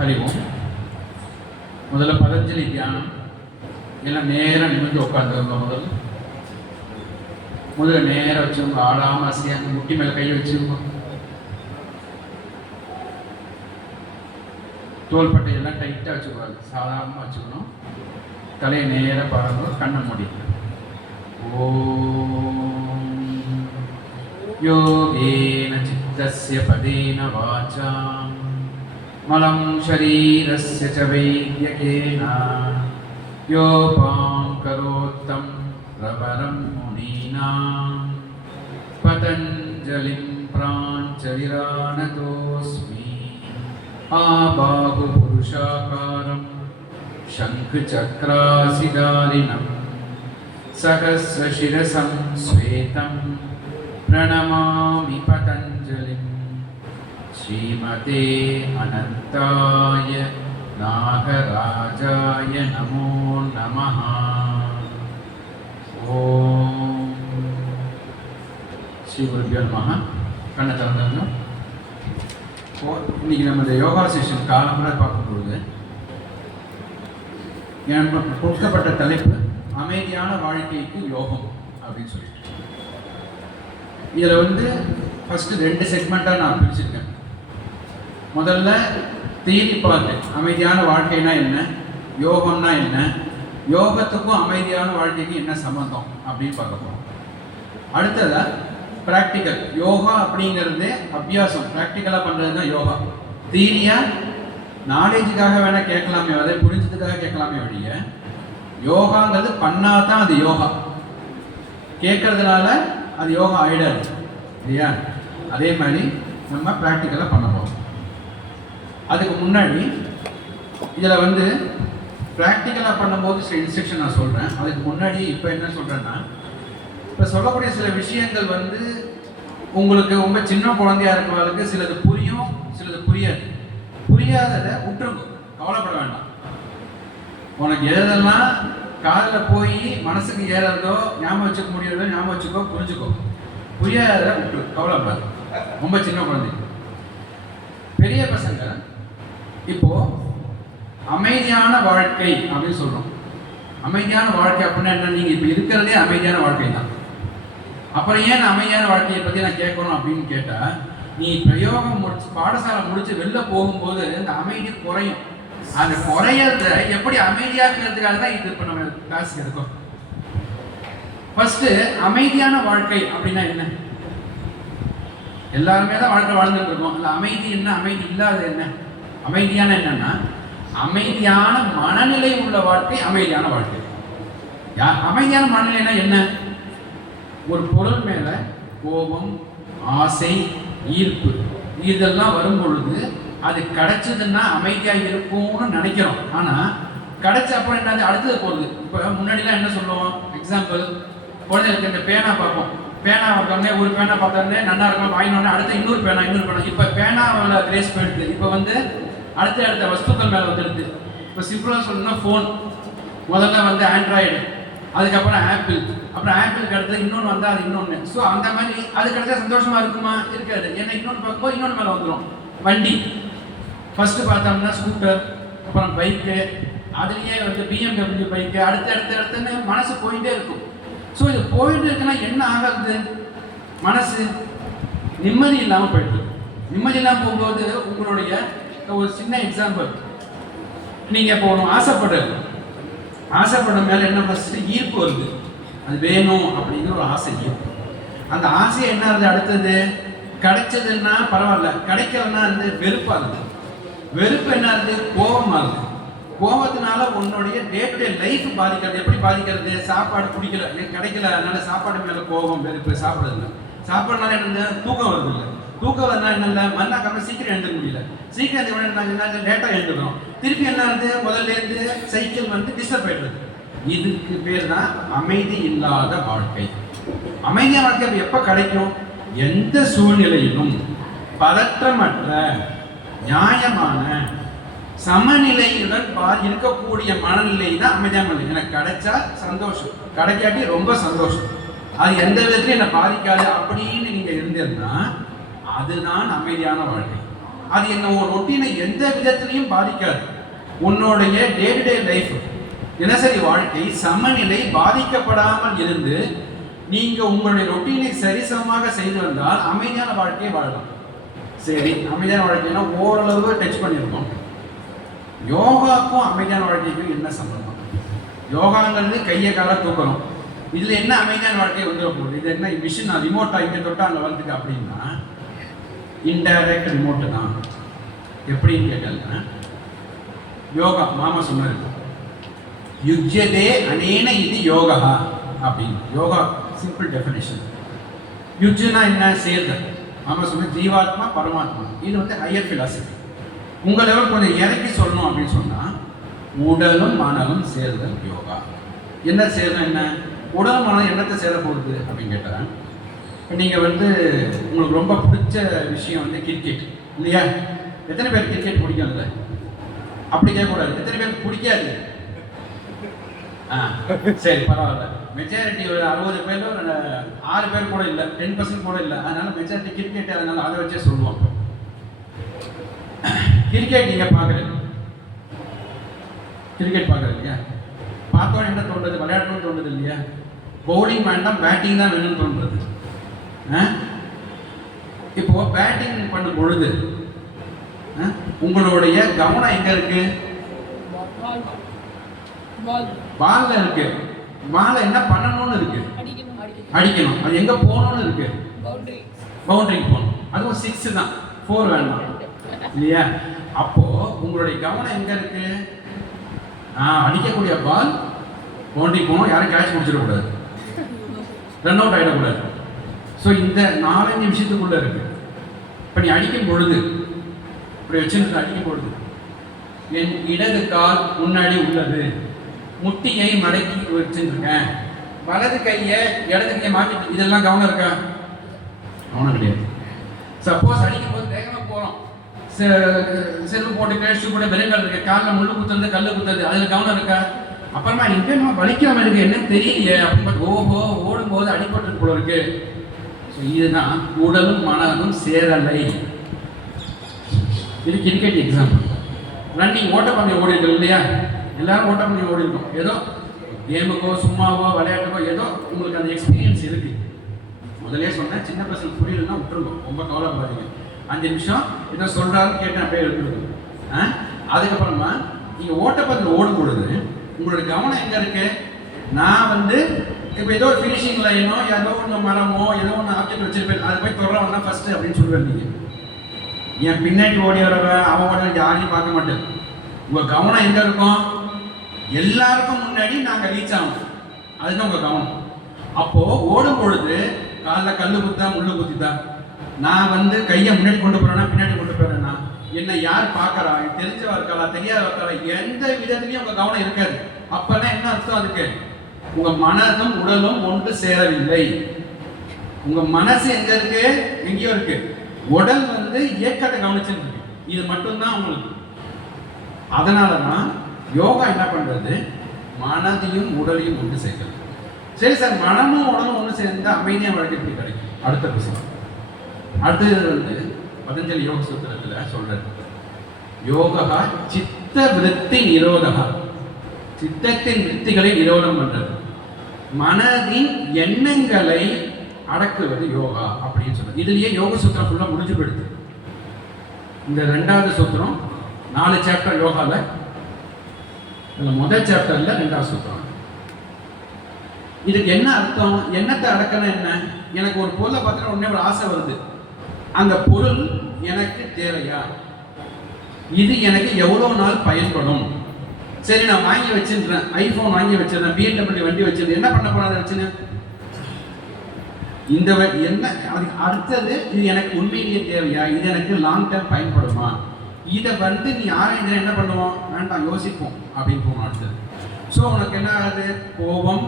ஹரி ஓம். முதல்ல பதஞ்சலி தியானம். எல்லாம் நேரம் நிமிர்ந்து உட்காந்துருங்க. முதல்ல நேரம் வச்சுங்க, ஆடாம அசையாங்க, முட்டி மேல கை வச்சுங்க. தோள்பட்டையெல்லாம் டைட்டாக வச்சுக்கூடாது, சாதாரணமாக வச்சுக்கணும். தலையை நேராக பாருங்க, கண்ணை மூடிங்க. ஓம் யோகேன சித்தஸ்ய பதேன வாசாம் மலம் ஷரீரஸ்ய ச வைத்யகேன யோபாம் கரோத்தம் பிரபரம் முனீனாம் பதஞ்சலிம் பிராஞ்சலிரானதோஸ்மி ஆபாஹு புருஷாகாரம் சங்குசக்ராசிதாரிணம் சகஸ்ரசிரசம் ஸ்வேதம் பிரணமாமி பதஞ்சலிம் ஸ்ரீமதே அனந்தாய நாகராஜாய நமோ நமஹ. ஓம் ஸ்ரீ குருபியோ நமஹ. கண்ணை திறந்துங்க. இன்னைக்கு நம்ம இந்த யோகா செஷன் காலம்புற பார்க்கும்பொழுது எனக்கு கொடுக்கப்பட்ட தலைப்பு அமைதியான வாழ்க்கைக்கு யோகம் அப்படின்னு சொல்லிட்டு, இதில் ஃபஸ்ட்டு 2 செக்மெண்ட்டாக நான் பிரிச்சிருக்கேன். முதல்ல தியரி பார்த்து அமைதியான வாழ்க்கைனா என்ன, யோகம்னா என்ன, யோகத்துக்கும் அமைதியான வாழ்க்கைக்கும் என்ன சம்பந்தம் அப்படின்னு பார்க்க போகிறோம். அடுத்ததாக ப்ராக்டிக்கல் யோகா அப்படிங்கிறது அபியாசம், ப்ராக்டிக்கலாக பண்ணுறது தான் யோகா. தியரியாக நாலேஜுக்காக வேணால் கேட்கலாமே, அதை புரிஞ்சதுக்காக கேட்கலாமே வழிய, யோகாங்கிறது பண்ணால் தான் அது யோகா, கேட்கறதுனால அது யோகா ஆகிடாது இல்லையா? அதே மாதிரி நம்ம ப்ராக்டிக்கலாக பண்ண போகிறோம். அதுக்கு முன்னாடி இதில் ப்ராக்டிக்கலாக பண்ணும்போது சில இன்ஸ்ட்ரக்ஷன் நான் சொல்கிறேன். அதுக்கு முன்னாடி இப்போ என்ன சொல்கிறேன்னா, இப்போ சொல்லக்கூடிய சில விஷயங்கள் உங்களுக்கு ரொம்ப சின்ன குழந்தையா இருக்கிறவங்களுக்கு சிலது புரியும், சிலது புரியாது. புரியாததை விட்டுருங்க, கவலைப்பட வேண்டாம். உனக்கு எதெல்லாம் காதில் போய் மனசுக்கு ஏறதோ, ஞாபகம் வச்சுக்க முடியாதோ ஞாபகம் வச்சுக்கோ, புரிஞ்சுக்கோ. புரியாததை விட்டு கவலைப்படாது. ரொம்ப சின்ன குழந்தை. பெரிய பசங்க இப்போ அமைதியான வாழ்க்கை அப்படின்னு சொல்கிறோம். அமைதியான வாழ்க்கை அப்படின்னா என்ன? நீங்கள் இப்போ இருக்கிறதே அமைதியான வாழ்க்கை தான். அப்புறம் ஏன் அமைதியான வாழ்க்கையை பற்றி நான் கேட்கணும் அப்படின்னு கேட்டால், நீ பிரயோகம் முடிச்சு பாடசாலை முடிச்சு வெளில போகும்போது இந்த அமைதி குறையும். அந்த குறையறத எப்படி அமைதியாக்குறதுக்காக தான் இது இப்போ நம்ம கிளாஸுக்கு இருக்கோம். ஃபர்ஸ்ட் அமைதியான வாழ்க்கை அப்படின்னா என்ன? எல்லாருமே தான் வாழ்க்கை வாழ்ந்துட்டு இருக்கோம். இல்லை அமைதி என்ன, அமைதி இல்லாத என்ன? அமைதியான என்னன்னா, அமைதியான மனநிலை உள்ள வாழ்க்கை அமைதியான வாழ்க்கை. அமைதியான மனநிலைனா என்ன? ஒரு பொருள் மேல கோபம், ஆசை, ஈர்ப்பு இதெல்லாம் வரும் பொழுது அது கிடைச்சதுன்னா அமைதியா இருக்கும்னு நினைக்கிறோம். ஆனா கிடைச்ச அப்புறம் என்ன, அடுத்தது போகுது. இப்போ முன்னாடிலாம் என்ன சொல்லுவோம், எக்ஸாம்பிள் குழந்தைகளுக்கு இந்த பேனா பார்ப்போம். பேனா பார்த்தோடனே ஒரு பேனா பார்த்தோடனே நல்லா இருக்கும், வாங்கினோடனே அடுத்த இன்னொரு பேனா. இப்போ பேனாவில் கிரேஸ் போயிடுது. இப்போ அடுத்த வஸ்துக்கள் மேலே வந்துடுது. இப்போ சிம்பிளாக சொல்லணும்னா ஃபோன். முதல்ல ஆண்ட்ராய்டு, அதுக்கப்புறம் ஆப்பிள், அப்புறம் ஆப்பிளுக்கு அடுத்து இன்னொன்று வந்தால் அது இன்னொன்று. ஸோ அந்த மாதிரி அது கிடைச்சா சந்தோஷமாக இருக்குமா? இருக்காது. ஏன்னா இன்னொன்று பார்க்கும்போது இன்னொன்று மேலே வந்துடும். வண்டி ஃபஸ்ட்டு பார்த்தோம்னா ஸ்கூட்டர், அப்புறம் பைக்கு, அதுலேயே BMW பைக்கு, அடுத்தடுத்துன்னு மனசு போயிட்டே இருக்கும். ஸோ இது போயிட்டு இருக்குன்னா என்ன ஆகாது? மனசு நிம்மதி இல்லாமல் போயிடுது. நிம்மதி இல்லாமல் போகும்போது உங்களுடைய ஒரு சின்ன எக்ஸாம்பிள், நீங்கள் இப்போ ஒன்று ஆசைப்படும் மேலே என்ன ஃபஸ்ட்டு ஈர்ப்பு வருது. அது வேணும் அப்படிங்கிற ஒரு ஆசை ஈர்ப்பு. அந்த ஆசையை என்ன ஆகுது? அடுத்தது கிடைச்சதுன்னா பரவாயில்ல, கிடைக்கலன்னா வெறுப்பாகுது. வெறுப்பு என்ன ஆகுது? கோபமாகுது. கோபத்தினால உன்னுடைய டே டு டே லைஃப் பாதிக்கிறது. எப்படி பாதிக்கிறது? சாப்பாடு பிடிக்கல, எனக்கு கிடைக்கல, அதனால சாப்பாடு மேலே கோபம், வெறுப்பு. சாப்பாடுனால என்ன? தூக்கம் வருது. இல்லை தூக்கம் வரனா என்ன? மண்ணாக்காம சீக்கிரம் எழுந்துக்க முடியல. சீக்கிரம் லேட்டாக எழுந்துக்கணும். திருப்பி என்ன ஆகுது? முதல்லேருந்து சைக்கிள் டிஸ்டர்ப் ஆயிடுறது. இதுக்கு பேர் தான் அமைதி இல்லாத வாழ்க்கை. அமைதியான வாழ்க்கை எப்போ கிடைக்கும்? எந்த சூழ்நிலையிலும் பதற்றமற்ற நியாயமான சமநிலையுடன் இருக்கக்கூடிய மனநிலை தான் அமைதியான மனநிலை. எனக்கு கிடைச்சா சந்தோஷம், கிடைக்காட்டி ரொம்ப சந்தோஷம், அது எந்த விதத்திலும் என்னை பாதிக்காது அப்படின்னு நீங்க இருந்தீங்கன்னா அதுதான் அமைதியான வாழ்க்கை. அது என்ன ரொட்டீனை எந்த விதத்திலையும் பாதிக்காது. உன்னுடைய டே டு டே லைஃப் தினசரி வாழ்க்கை சமநிலை பாதிக்கப்படாமல் இருந்து நீங்க உங்களுடைய ரொட்டீனை சரிசமமாக செய்து வந்தால் அமைதியான வாழ்க்கையை வாழலாம். சரி, அமைதியான வாழ்க்கைனா ஓரளவு டச் பண்ணியிருக்கோம். யோகாக்கும் அமைதியான வாழ்க்கைக்கும் என்ன சம்பந்தம்? யோகாங்கிறது கையை கால தூக்கணும். இதுல என்ன அமைதியான வாழ்க்கை வந்துட போகுது? இது என்ன மிஷின் ரிமோட்டா இங்கே தொட்டா அங்கே வந்துருக்கு அப்படின்னா இன்டைரக்ட் ரிமோட்டு தான். எப்படின்னு கேட்டா யோகா மாமா சொன்னாரு, யுஜ்யதே அனேன இது யோகா அப்படின்னு. Yoga simple definition. யுஜ்னா என்ன? சேர்தல். மாமா சொன்ன ஜீவாத்மா பரமாத்மா. இது ஹையர் பிலாசபி. உங்க லெவல் கொஞ்சம் இறக்கி சொல்லணும் அப்படின்னு சொன்னா உடலும் மனமும் சேர்தல் யோகா. என்ன சேர்தல்? என்ன உடல் மனம் என்னத்தை சேர போகுது அப்படின்னு கேட்டேன். இப்போ நீங்கள் உங்களுக்கு ரொம்ப பிடிச்ச விஷயம் கிரிக்கெட் இல்லையா? எத்தனை பேர் கிரிக்கெட் பிடிக்கும்? இல்லை அப்படி கேட்கக்கூடாது. எத்தனை பேர் பிடிக்காது? சரி, பரவாயில்ல. மெஜாரிட்டி ஒரு 60 பேர், ஒரு 6 பேர் கூட இல்லை, 10% கூட இல்லை. அதனால மெஜாரிட்டி கிரிக்கெட். அதனால அதை வச்சே சொல்லுவோம். கிரிக்கெட் நீங்கள் பார்க்குறீங்க, கிரிக்கெட் பார்க்குறது இல்லையா? பார்த்தோம் என்ன தோன்றது? விளையாடணும்னு தோன்றது இல்லையா? பவுலிங் வேண்டாம், பேட்டிங் தான் வேணும்னு தோன்றது. இப்போ பேட்டிங் பண்ணும் பொழுது உங்களுடைய கவனம் எங்க இருக்கு? பால்ல இருக்கு. பால என்ன பண்ணணும்னு இருக்கு? அடிக்கணும். அது எங்க போகணும்னு இருக்கு? பவுண்டரி போகணும். அதுவும் 6 தான், 4 வேண்டாம் இல்லையா? அப்போ உங்களுடைய கவனம் எங்க இருக்கு? அடிக்கக்கூடிய பால் பவுண்டரி போகணும், யாரும் கேட்ச் முடிச்சிடக்கூடாது, ரன் அவுட் ஆகிடக்கூடாது. ஸோ இந்த 4-5 விஷயத்துக்குள்ள இருக்கு. இப்போ நீ அடிக்கும் பொழுது இப்படி வச்சுட்டு அடிக்கும் பொழுது என் இடது கால் முன்னாடி உள்ளது, முட்டியை மடக்கி வச்சுருக்கேன், வலது கையை இடது கையை மாற்றிட்டு, இதெல்லாம் கவனம் இருக்கா? கவனம் கிடையாது. சப்போஸ் அடிக்கும் போது வேகமாக போகிறோம், செருப்பு போட்டு ஷூ கூட வெறுங்கால் இருக்கு, காலில் முள்ளு குத்துறது கல் குத்துறது, அதில் கவனம் இருக்கா? அப்புறமா இங்கே நம்ம வலிக்காம இருக்கு, என்ன தெரியலையே அப்படின்னு ஓஹோ ஓடும்போது அடிபட்டு போல இருக்கு. ஸோ இதுதான் உடலும் மனதும் சேரலை. இது கிரிக்கெட் எக்ஸாம்பிள். ரன்னிங் ஓட்டப்பந்தயம் ஓடி இருக்கோம் இல்லையா? எல்லாரும் ஓட்டப்பந்தயம் ஓடி இருக்கோம். ஏதோ கேமுக்கோ சும்மாவோ விளையாட்டுக்கோ ஏதோ உங்களுக்கு அந்த எக்ஸ்பீரியன்ஸ் இருக்கு. முதலே சொன்னேன், சின்ன பசங்க புரியலன்னா விட்டுருக்கோம், ரொம்ப கவலைப்படாதீங்க. 5 நிமிஷம் ஏதோ சொல்றாருன்னு கேட்டேன், அப்படியே எடுத்துருக்கோம். அதுக்கப்புறமா நீங்கள் ஓட்டப்பந்தயம் ஓடும் பொழுது உங்களோட கவனம் எங்க இருக்கு? நான் இப்போ ஏதோ ஒரு ஃபினிஷிங் லைனோ ஏதோ ஒன்று மரமோ ஏதோ ஒன்று ஆப்ஜெக்ட் வச்சிருப்பேன், அது போய் தொடரவனா ஃபர்ஸ்ட் அப்படின்னு சொல்லுவேன். நீங்கள் என் பின்னாடி ஓடி வரவன் அவன் ஓட யாரையும் பார்க்க மாட்டேன். உங்கள் கவனம் எங்க இருக்கும்? எல்லாருக்கும் முன்னாடி நாங்கள் ரீச் ஆகணும், அதுதான் உங்கள் கவனம். அப்போ ஓடும் பொழுது காலில் கல் குத்தா முள்ளு குத்திதான், நான் கையை முன்னாடி கொண்டு போறேன்னா பின்னாடி கொண்டு போறேன்னா, என்னை யார் பார்க்கறா, தெரிஞ்சவா இருக்காளா தெரியாத இருக்காளா, எந்த விதத்துலையும் உங்க கவனம் இருக்காது. அப்பெல்லாம் என்ன அர்த்தம்? அதுக்கு உங்க மனதும் உடலும் ஒன்று சேரவில்லை. உங்க மனசு எங்க இருக்கு? எங்கேயோ இருக்கு. உடல் இயக்கத்தை கவனிச்சிருக்கு. இது மட்டும்தான் உங்களுக்கு. அதனாலதான் யோகா என்ன பண்றது? மனதையும் உடலையும் ஒன்று சேர்க்கிறது. சரி சார், மனமும் உடலும் ஒன்று சேர்ந்தா அமைதியா வாழ்க்கை கிடைக்கும். அடுத்த விஷயம். அடுத்தது பதஞ்சலி யோக சூத்திரத்துல சொல்றது, யோகா சித்த விருத்தி நிரோதகா. சித்தத்தின் விருத்திகளை நிரோதம் பண்றது, மனதின் எண்ணங்களை அடக்குவது யோகா அப்படின்னு சொல்றது. இதுலயே யோக சூத்திரம் ஃபுல்லா முடிஞ்சு போயிடுது. இந்த 2வது சூத்திரம் 4 சாப்டர் யோகால, முதல் சாப்டர்ல 2வது சூத்திரம். இதுக்கு என்ன அர்த்தம்? எண்ணத்தை அடக்கணும் என்ன? எனக்கு ஒரு பொருளை பார்த்தா உடனே ஒரு ஆசை வருது, அந்த பொருள் எனக்கு தேவையா? இது எனக்கு எவ்வளவு நாள் பயன்படும்? சரி, நான் வாங்கி வச்சிருக்கேன், ஐபோன் வாங்கி வச்சிருக்கேன், BMW வண்டி வச்சிருக்கேன், என்ன பண்ண போறாத வச்சுன்னு இந்த என்ன அதுக்கு அடுத்தது, இது எனக்கு உண்மையிலேயே தேவையா? இது எனக்கு லாங் டேர்ம் பயன்படுமா? இதை நீ ஆராய்ந்து என்ன பண்ணுவோம்? வேண்டாம், யோசிப்போம் அப்படின்னு போகணும் அடுத்தது. ஸோ உனக்கு என்ன ஆகுது? கோபம்,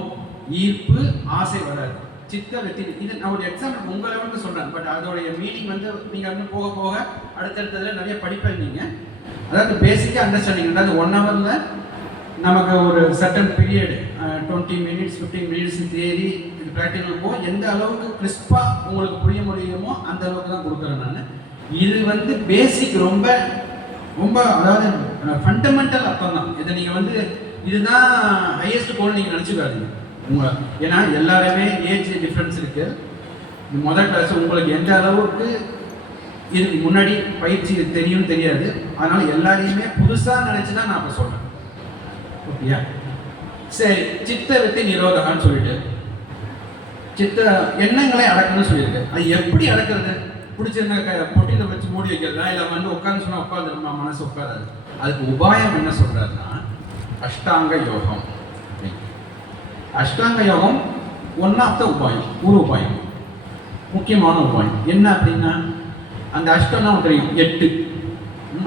ஈர்ப்பு, ஆசை வராது. சித்த வெத்தி. இது நான் ஒரு எக்ஸாம்பிள் உங்க லெவலுக்கு சொல்றேன். பட் அதோடைய மீனிங் நீங்க போக போக அடுத்தடுத்ததுல நிறைய படிப்பீங்க. அதாவது பேசிக்காக அண்டர்ஸ்டாண்டிங். அதாவது 1 ஹவர்ல நமக்கு ஒரு சர்டன் பீரியட் 20 மினிட்ஸ் 15 மினிட்ஸ் தேதி இது ப்ராக்டிக்கல் எந்த அளவுக்கு கிறிஸ்பாக உங்களுக்கு புரிய முடியுமோ அந்த அளவுக்கு தான் கொடுக்குறேன் நான். இது வந்து பேசிக், ரொம்ப ரொம்ப அதாவது ஃபண்டமெண்டல் அர்த்தம் தான். இதை நீங்கள் வந்து இதுதான் ஹையஸ்ட் கோல் நீங்கள் நினச்சிக்காதீங்க உங்களை. ஏன்னா எல்லாருமே ஏஜ் டிஃப்ரென்ஸ் இருக்கு. முதல் கிளாஸ் உங்களுக்கு எந்த அளவுக்கு இதுக்கு முன்னாடி பயிற்சி தெரியும் தெரியாது. அதனால எல்லாரையுமே புதுசாக நினச்சி தான் நான் இப்போ சொல்கிறேன். ஓகேயா? சரி, சித்த வித்தை நிரோதகான்னு சொல்லிட்டு சித்த எண்ணங்களை அடக்கணும்னு சொல்லியிருக்கு. அது எப்படி அடக்கிறது? பிடிச்சிருந்தா பொட்டியில் வச்சு மூடி வைக்கிறதா, இல்லை வந்து உட்காந்து சொன்னால் உட்காந்துருமா, மனசு உட்காராது. அதுக்கு உபாயம் என்ன சொல்றாருன்னா அஷ்டாங்க யோகம். அஷ்டாங்க யோகம் ஒன் ஆஃப் த உபாயம், ஒரு உபாயம், முக்கியமான உபாயம். என்ன அப்படின்னா அந்த அஷ்டம்னா தெரியும், 8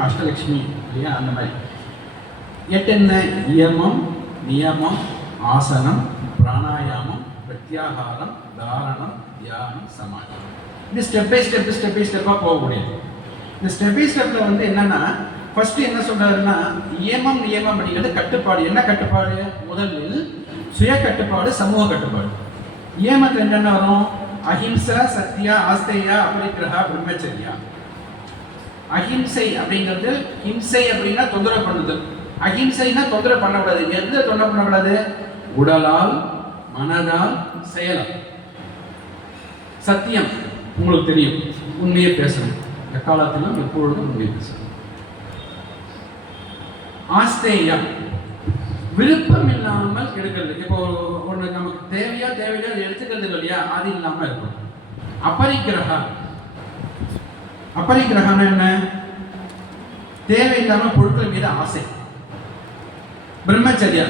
அஷ்டலட்சுமி இல்லையா? அந்த மாதிரி 8 என்ன? யமம், நியமம், ஆசனம், பிராணாயாமம், பிரத்யாகாரம், தாரணம், தியானம், சமாதி. இது ஸ்டெப் பை ஸ்டெப்பாக போகக்கூடியது. இந்த ஸ்டெப் பை ஸ்டெப்பில் வந்து என்னன்னா ஃபர்ஸ்ட் என்ன சொல்றாருன்னா நியமம் அப்படிங்கிறது கட்டுப்பாடு. என்ன கட்டுப்பாடு? முதலில் சுய கட்டுப்பாடு, சமூக கட்டுப்பாடு. நியமத்தில் என்னென்ன வரும்? அஹிம்சா, சத்யா, ஆஸ்தேயா, அபரிக்கிரஹா, பிரம்மச்சரியா. அஹிம்சை அப்படிங்கிறது, ஹிம்சை அப்படின்னா தொந்தரவு பண்ணுதல், அஹிம்சைனா தொந்தரவு பண்ணக்கூடாது. எந்த தொந்தரவு பண்ணக்கூடாது? உடலால், மனதால், செயலால். சத்தியம் உங்களுக்கு தெரியும், உண்மையை பேசணும். எக்காலத்திலும் எப்பொழுதும் உண்மையை பேசணும். ஆஸ்தேயம் விருப்பம் இல்லாமல் எடுக்கிறது. இப்போ ஒன்று நமக்கு தேவையா தேவையா எடுத்துக்கிறது இல்லையா, அது இல்லாமல் இருக்கும். அபரிக்கிரகம் என்ன? தேவையில்லாமல் பொருட்கள் மீது ஆசை. பிரம்மச்சரியா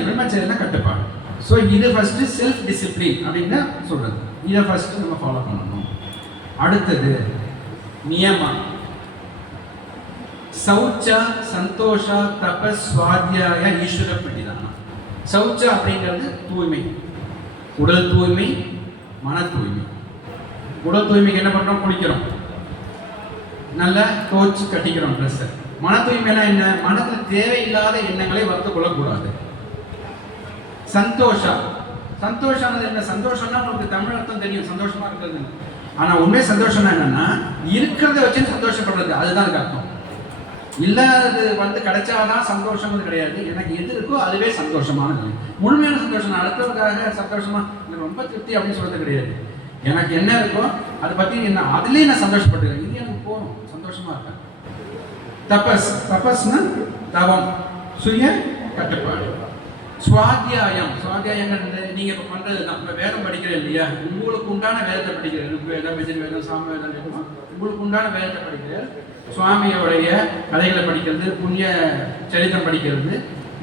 கட்டுப்பாடு. ஸோ இது ஃபர்ஸ்ட் செல்ஃப் டிசிப்ளின் அப்படின்னு சொல்றது. இதை ஃபர்ஸ்ட் நம்ம ஃபாலோ பண்ணணும். அடுத்தது நியமம். சௌச்சா, சந்தோஷா, தபஸ், சுவாத்தியாய, ஈஸ்வர பிரதிதானம். சௌச்சா அப்படிங்கிறது தூய்மை, உடல் தூய்மை, மன தூய்மை. உடல் தூய்மைக்கு என்ன பண்றோம்? குளிக்கிறோம், நல்லா தோச்சு கட்டிக்கிறோம் ட்ரெஸ்ஸை. மன தூய்மைனா என்ன? மனத்தில் தேவையில்லாத எண்ணங்களை வளர்த்து கொள்ளக்கூடாது. சந்தோஷானது என்ன? சந்தோஷம்னா உங்களுக்கு தமிழ் அர்த்தம் தெரியும், சந்தோஷமா இருக்கிறது. ஆனா உண்மை சந்தோஷம்னா என்னன்னா இருக்கிறத வச்சு சந்தோஷப்படுறது, அதுதான் அதுக்கு அர்த்தம். இல்லாதது வந்து கிடைச்சாதான் சந்தோஷம் கிடையாது. எனக்கு எது இருக்கோ அதுவே சந்தோஷமானது, முழுமையான சந்தோஷம். அடுத்தவருக்காக சந்தோஷமா எனக்கு ரொம்ப திருப்தி அப்படின்னு சொல்றது கிடையாது. எனக்கு என்ன இருக்கோ அதை பத்தி என்ன, அதுலயே நான் சந்தோஷப்பட்டுக்கிறேன். இது எனக்கு போகணும், சந்தோஷமா இருக்கேன். தபஸ்னா தவம், சுய கட்டுப்பாடு. சுவாத்தியாயங்கிறது நீங்க இப்ப பண்றது நம்ம வேதம் படிக்கிறேன் இல்லையா? உங்களுக்கு உண்டான வேதத்தை படிக்கிறேன். ருக்வேதம், யஜுர்வேதம், சாமவேதம், உங்களுக்கு உண்டான வேதத்தை படிக்கிறேன். சுவாமியோடைய கதைகளை படிக்கிறது, புண்ணிய சரித்திரம் படிக்கிறது,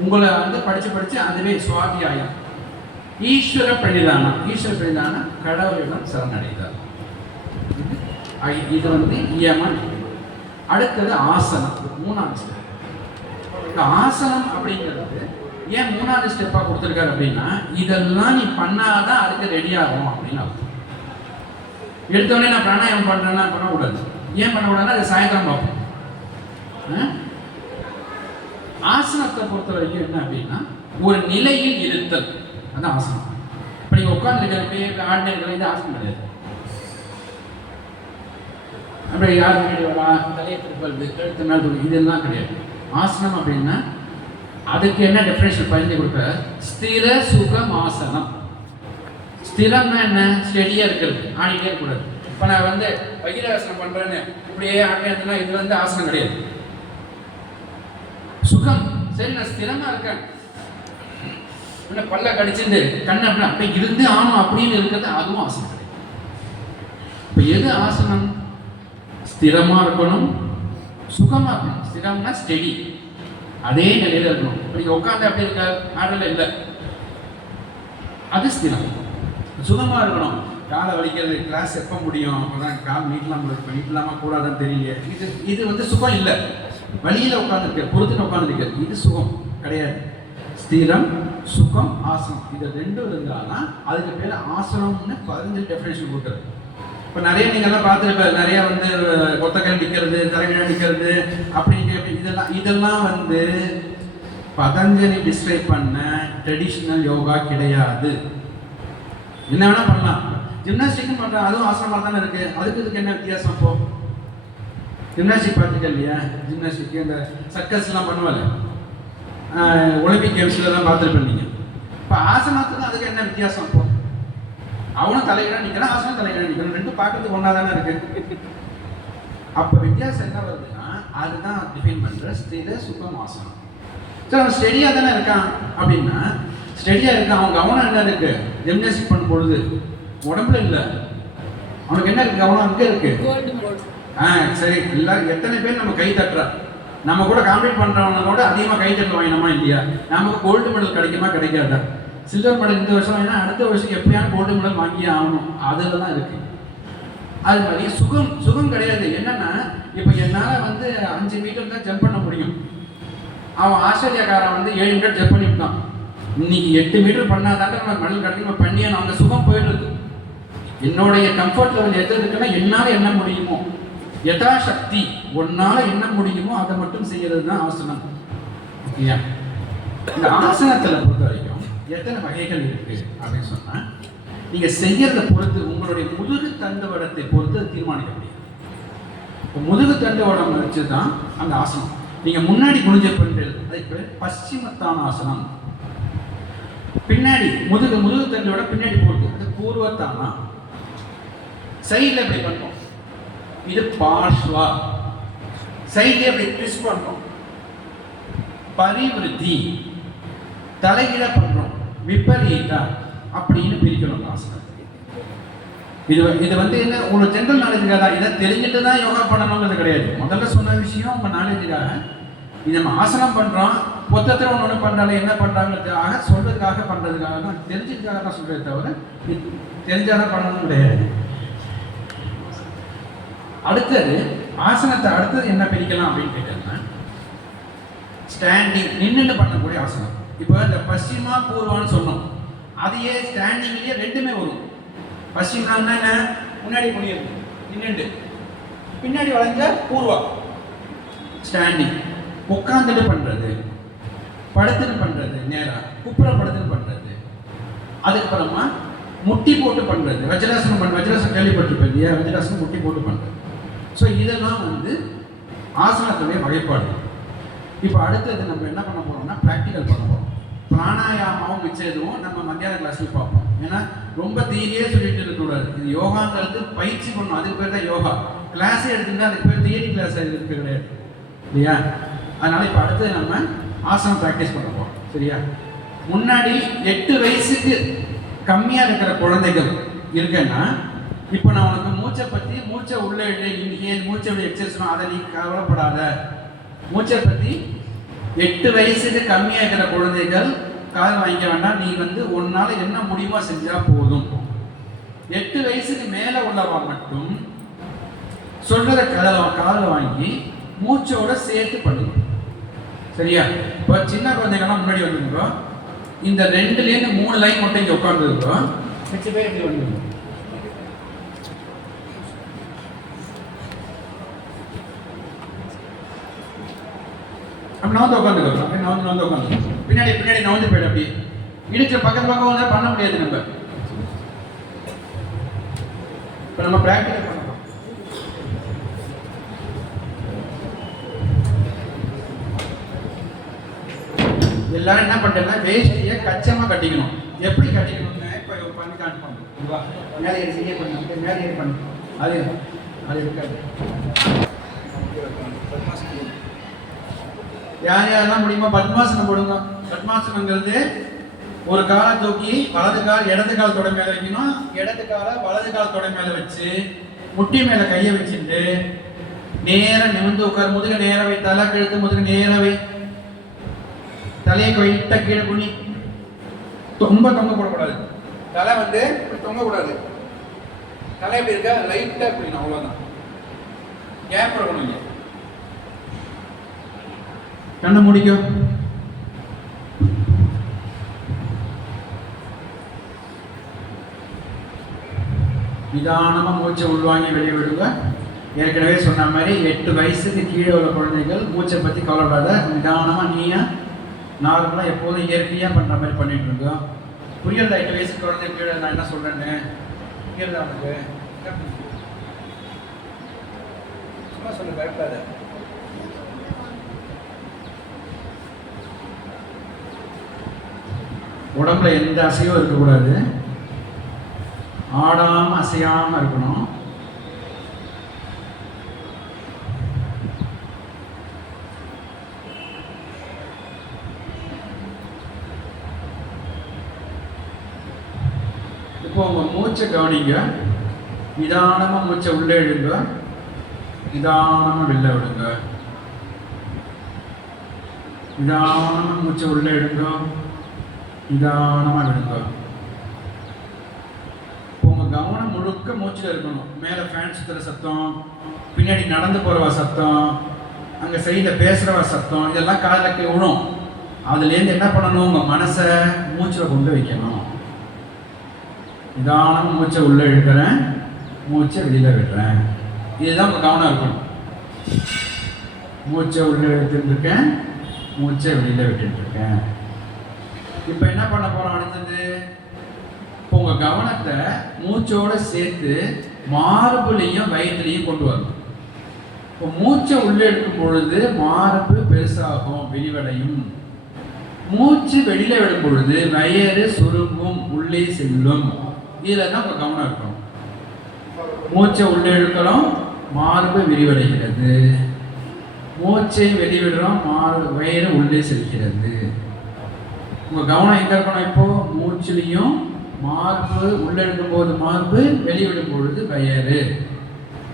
உங்களை வந்து படிச்சு அதுவே சுவாத்தியாயம். ஈஸ்வர பிரணிதானம் கடவுளிடம் சரணடைந்தார். இது வந்து யமன். அடுத்தது ஆசனம், 3ஆவது ஸ்டெப். இந்த ஆசனம் அப்படிங்கிறது ஏன் 3ஆவது ஸ்டெப்பா கொடுத்துருக்காரு அப்படின்னா இதெல்லாம் நீ பண்ணாதான் அதுக்கு ரெடி ஆகும் அப்படின்னு அர்த்தம். எடுத்தோடனே நான் பிராணாயாமம் பண்றேன்னா பண்ணக்கூடாது. ஏன் பண்ணக்கூடாதுன்னா அது சாயந்தரம் பார்ப்போம். ஆசனத்தை பொறுத்த வரைக்கும் என்ன அப்படின்னா ஒரு நிலையில் இருத்தல், அதான் ஆசனம். இப்போ நீங்கள் உட்காந்துருக்க ஆடினர்கள் இது ஆசனம் கிடையாது. அப்படி யார் முன்னாடி வரா, தலையை திருப்பது, கழுத்து மேல் தூக்கி, இதெல்லாம் கிடையாது. ஆசனம் அப்படின்னா அதுக்கு என்ன டெஃபினேஷன் பயிற்சி கொடுக்க? ஸ்திர சுகம் ஆசனம். ஸ்திரம்னா என்ன? ஸ்டெடியாக இருக்கிறது, ஆடிட்டே இருக்கக்கூடாது. இப்போ நான் வந்து வகிராசனம் பண்ணுறேன்னு இப்படியே ஆடினா இது வந்து ஆசனம் கிடையாது. சுகம், சரி நான் ஸ்திரமாக இருக்கேன், இல்லை பல்ல கடிச்சிருந்து கண்ணை அப்படின்னா அப்போ இருந்து ஆனும் அப்படின்னு இருக்கிறது, அதுவும் ஆசனம் கிடையாது. இப்போ எது ஆசனம்? ஸ்திரமாக இருக்கணும், சுகமாக இருக்கணும். ஸ்திரம்னா ஸ்டெடி, அதே நிலையில் இருக்கணும். இப்போ நீங்கள் உட்காந்து அப்படி இருக்க ஆடல இல்லை, அது ஸ்திரம். சுகமாக இருக்கணும். காலை வலிக்கிறது, கிளாஸ் எப்போ முடியும், அப்போதான் கால் நீட்டலாம், நீட்டலாமா கூடாதுன்னு தெரியல. இது வந்து சுகம் இல்லை. வழியில் உட்காந்துருக்க, பொறுத்துன்னு உட்காந்துருக்க, இது சுகம் கிடையாது. ஸ்திரம், சுகம், ஆசனம், இது ரெண்டும் இருந்தால்தான் அதுக்கு பேர் ஆசனம்னு 15 டெஃபினேஷன் கொடுக்குறது. இப்போ நிறைய நீங்கள்லாம் பார்த்துருப்ப, நிறைய வந்து கொத்தக்கல் நிற்கிறது, தலைகீழ நிற்கிறது அப்படிங்கிற இதெல்லாம் வந்து பதஞ்சலி டிஸ்கிரைப் பண்ண ட்ரெடிஷ்னல் யோகா கிடையாது. என்ன வேணா பண்ணலாம், ஜிம்னாஸ்டிக்கும் பண்ணுறேன், அதுவும் ஆசனமாக தானே இருக்குது. அதுக்கு இதுக்கு என்ன வித்தியாசம்? இப்போ ஜிம்னாஸ்டிக் பார்த்துருக்கேன் இல்லையா? ஜிம்னாஸ்டிக் இந்த சர்க்கஸ்லாம் பண்ணுவாங்க, ஒலிம்பிக் கேம்ஸில் தான் பார்த்துருப்பேன் நீங்கள். இப்போ ஆசனத்துக்கு அதுக்கு என்ன வித்தியாசம்? இப்போ அவனும் தலைகீழாக நிற்கிறான், ஆசனம் தலைகீழாக நிற்கிறான், ரெண்டும் பார்க்கறதுக்கு ஒன்றா தானே இருக்கு. அப்போ வித்தியாசம் என்ன வருதுன்னா அதுதான் டிஃபைன் பண்ணுற ஸ்திர சுகம் ஆசனம். சரி, அவன் ஸ்டெடியாக தானே இருக்கான் அப்படின்னா ஸ்டெடியாக இருக்கான், அவன் கவனம் என்ன இருக்கு? ஜிம்னாஸ்டிக் பண்ணும் பொழுது உடம்புல இல்லை, அவனுக்கு என்ன இருக்கு? கவனம் அங்கே இருக்கு. சரி, எல்லாரும் எத்தனை பேர் நம்ம கை தட்டுறா? நம்ம கூட காம்பீட் பண்றவங்களோட அதிகமாக கை தட்டு வாங்கினோமா இல்லையா? நமக்கு கோல்டு மெடல் கிடைக்குமா கிடைக்காதா? சில்வர் மெடல் இந்த வருஷம் வாங்கினா அடுத்த வருஷம் எப்படியான கோல்டு மெடல் வாங்கியே ஆகணும், அதில் தான் இருக்கு. அது மாதிரி சுகம் கிடையாது. என்னன்னா இப்போ என்னால் 5 மீட்டர் தான் ஜம்ப் பண்ண முடியும், அவன் ஆஸ்திரேலியாக்காரன் 7 மீட்டர் ஜம்ப் பண்ணிவிட்டான். இன்னைக்கு 8 மீட்டர் பண்ணாதாங்க நம்ம மெடல் கிடைக்கும், பண்ணியே அந்த சுகம் போயிடுறது. என்னுடைய கம்ஃபர்ட் லெவல் எது இருக்குன்னா என்னால் என்ன முடியுமோ, யதாசக்தி ஒன்னால் என்ன முடியுமோ அதை மட்டும் செய்யறது தான் ஆசனம். ஓகேயா? இந்த ஆசனத்தில் பொறுத்த வரைக்கும் எத்தனை வகைகள் இருக்கு அப்படின்னு சொன்னா நீங்க செய்யறத பொறுத்து உங்களுடைய முதுகு தண்டுவடத்தை பொறுத்து தீர்மானிக்க முடியும். முதுகு தண்டுவடம் வச்சு தான் அந்த ஆசனம். நீங்க முன்னாடி குனிஞ்ச பண்றது அதுக்கு பশ্চিமத்தான ஆசனம். பின்னாடி முதுகு தண்டுவட பின்னாடி போகுது, அது பூர்வத்தானா. சைடில் எப்படி பண்ணுவோம், இது பார்ஷ்வா. சைட்ல எப்படி ட்விஸ்ட் பண்றோம், பரிவிருத்தி. தலைகீழ பண்றோம், விபரீதா அப்படின்னு பிரிக்கணும் ஆசனம். இது என்ன உங்களுக்கு ஜென்ரல் நாலேஜுக்காக தான், இதை தெரிஞ்சுட்டு தான் யோகா பண்ணணுங்கிறது கிடையாது. முதல்ல சொன்ன விஷயம் உங்க நாலேஜுக்காக. இது நம்ம ஆசனம் பண்றோம், மொத்தத்தில் ஒன்று பண்றாங்க, என்ன பண்றாங்கிறதுக்காக சொல்றதுக்காக பண்றதுக்காக தான், தெரிஞ்சதுக்காக தான் சொல்றதை தவிர தெரிஞ்சாதான் பண்ணணும் கிடையாது. அடுத்தது ஆசனத்தை அடுத்தது என்ன பிரிக்கலாம் அப்படின்னு கேட்டீங்கன்னா ஸ்டாண்டிங், நின்றுட்டு பண்ணக்கூடிய ஆசனம். இப்போ இந்த பশ্চিமா பூர்வான்னு சொன்னோம், அதையே ஸ்டாண்டிங்லேயே ரெண்டுமே வரும். பশ্চিமான்னா என்ன, முன்னாடி குனியது நின்றுட்டு, பின்னாடி வளைஞ்ச பூர்வா. ஸ்டாண்டிங் உட்காந்துட்டு பண்றது, படுத்துட்டு பண்றது, நேரா குப்புற படுத்துட்டு பண்றது. அதுக்கப்புறமா முட்டி போட்டு பண்றது, வஜ்ராசனம் வஜ்ராசனம் கேள்விப்பட்டிருப்பேன் இல்லையா? வஜ்ராசனம் முட்டி போட்டு பண்றது. ஸோ இதெல்லாம் ஆசனத்துடைய வகைப்பாடு. இப்போ அடுத்தது நம்ம என்ன பண்ண போறோம்னா ப்ராக்டிக்கல் பண்ண போறோம். பிராணாயாமாவும் மிச்சம் எதுவும் நம்ம மத்தியான கிளாஸில் பார்ப்போம். ஏன்னா ரொம்ப தியரியே சொல்லிட்டு இருக்கக்கூடாது. இது யோகாங்கிறது பயிற்சி பண்ணணும், அதுக்கு பேர் தான் யோகா. கிளாஸே எடுத்துட்டா அதுக்கு பேர் தியரி கிளாஸ் இருக்கு கிடையாது இல்லையா? அதனால இப்போ அடுத்தது நம்ம ஆசனம் ப்ராக்டிஸ் பண்ண போறோம். சரியா? முன்னாடி 8 வயசுக்கு கம்மியாக இருக்கிற குழந்தைகள் இருக்குன்னா, இப்போ நான் உனக்கு மூச்சை உள்ளே இன்ஹேல் மூச்சை எக்ஸசைஸ் அதை நீ கவலைப்படாத. மூச்சை பற்றி 8 வயசுக்கு கம்மியாக இருக்கிற குழந்தைகள் காது வாங்கிக்க வேண்டாம். நீ உன்னால் என்ன முடியுமோ செஞ்சா போதும். 8 வயசுக்கு மேலே உள்ளவா மட்டும் சொல்றதை காதில் வாங்கி மூச்சோட சேர்த்து பண்ணுங்க. சரியா? இப்போ சின்ன குழந்தைகள்லாம் முன்னாடி வந்துருக்கோம், இந்த 2லேருந்து 3 லைன் மட்டும் இங்கே உட்காந்துருக்கோம். மிச்ச பேர் இப்படி வந்துருக்கோம். அப்படி நவந்து உட்காந்துக்கிறோம். அப்படி நவந்து உட்காந்துக்கிறோம். பின்னாடி நவந்து போயிடும். அப்படி இடுக்கிற பக்கம் வந்தால் பண்ண முடியாது. நம்ம இப்போ நம்ம ப்ராக்டிக்கல் பண்ணலாம். எல்லாரும் என்ன பண்ணுறேன்னா வேஷ்டியை கச்சமாக கட்டிக்கணும். எப்படி கட்டிக்கணும்னு இப்போ பண்ணி காட்டுப்பாங்க. மேலே ஏறி செய்ய பண்ணி மேலே ஏறி பண்ணி அது இருக்காது. யாரெல்லாம் முடியுமா பத்மாசனம் போடுங்க. பத்மாசனங்கிறது ஒரு காலை தூக்கி வலது கால் இடது கால் தொடை மேலே வைக்கணும், இடது காலை வலது கால் தொடை மேலே வச்சு முட்டி மேலே கையை வச்சுட்டு நேரம் நிமிர்ந்து உட்கார். முதுக நேரம் வை, தலை கழுத்து முதுக நேரம் வை, தலையை கொயிட்ட கீழே குனி. ரொம்ப தொங்க போடக்கூடாது, தலை தொங்கக்கூடாது. தலை எப்படி இருக்கா லைட்டா குனிணும், அவ்வளோதான். கேப் இருக்கணும். இங்கே கண்ணை முடிக்கும். நிதானமாக மூச்சை உள்வாங்கி வெளியே விடுங்க. ஏற்கனவே சொன்ன மாதிரி 8 வயசுக்கு கீழே உள்ள குழந்தைகள் மூச்சை பற்றி கவலைப்படாத. நிதானமாக நீயா நார்மலாக எப்போதும் இயற்கையாக பண்ணுற மாதிரி பண்ணிட்டு இருக்கோம். புரியல 8 வயசுக்கு குழந்தை கீழே நான் என்ன சொல்கிறேன்னு புரியல அவனுக்கு. சொல்லு, பயப்படாத. உடம்புல எந்த அசைவும் இருக்கக்கூடாது, ஆடாம அசையாம இருக்கணும். இப்போ உங்க மூச்சை கவனிங்க. நிதானமா மூச்சை உள்ளே இழுங்க, நிதானமா வெளில விடுங்க. நிதானமா மூச்சை உள்ளே இழுங்க, நிதானமா விடுங்க. உங்க கவனம் முழுக்க மூச்சில் இருக்கணும். மேலே ஃபேன் சுத்துற சத்தம், பின்னாடி நடந்து போறவா சத்தம், அங்க சைடில் பேசுறவா சத்தம், இதெல்லாம் காதுக்கு விழும். அதுலேருந்து என்ன பண்ணணும், உங்க மனசை மூச்சில் கொண்டு வைக்கணும். நிதானமாக மூச்சை உள்ளே இழுக்கிறேன், மூச்சை வெளியில் விடுறேன். இதுதான் உங்கள் கவனம் இருக்கணும். மூச்சை உள்ளே இழுத்துட்டுருக்கேன், மூச்சை வெளியில் விட்டுட்டுருக்கேன். இப்போ என்ன பண்ண போகிறோம் அடுத்தது, இப்போ உங்கள் கவனத்தை மூச்சோடு சேர்த்து மார்புலையும் வயிற்றுலையும் கொண்டு வரணும். இப்போ மூச்சை உள்ளே எடுக்கும் பொழுது மார்பு பெருசாகும், விரிவடையும். மூச்சு வெளியில் விடும் பொழுது வயிறு சுருங்கும், உள்ளே செல்லும். இதில் தான் உங்கள் கவனம் இருக்கணும். மூச்சை உள்ளே இழுக்கிறோம், மார்பு விரிவடைகிறது. மூச்சை வெளிவிடுறோம், வயிறு உள்ளே செல்கிறது. உங்கள் கவனம் எங்கே இருக்கணும், இப்போ மூச்சுலையும். மார்பு உள்ளே எடுக்கும் போது மார்பு, வெளிவிடும் பொழுது வயிறு.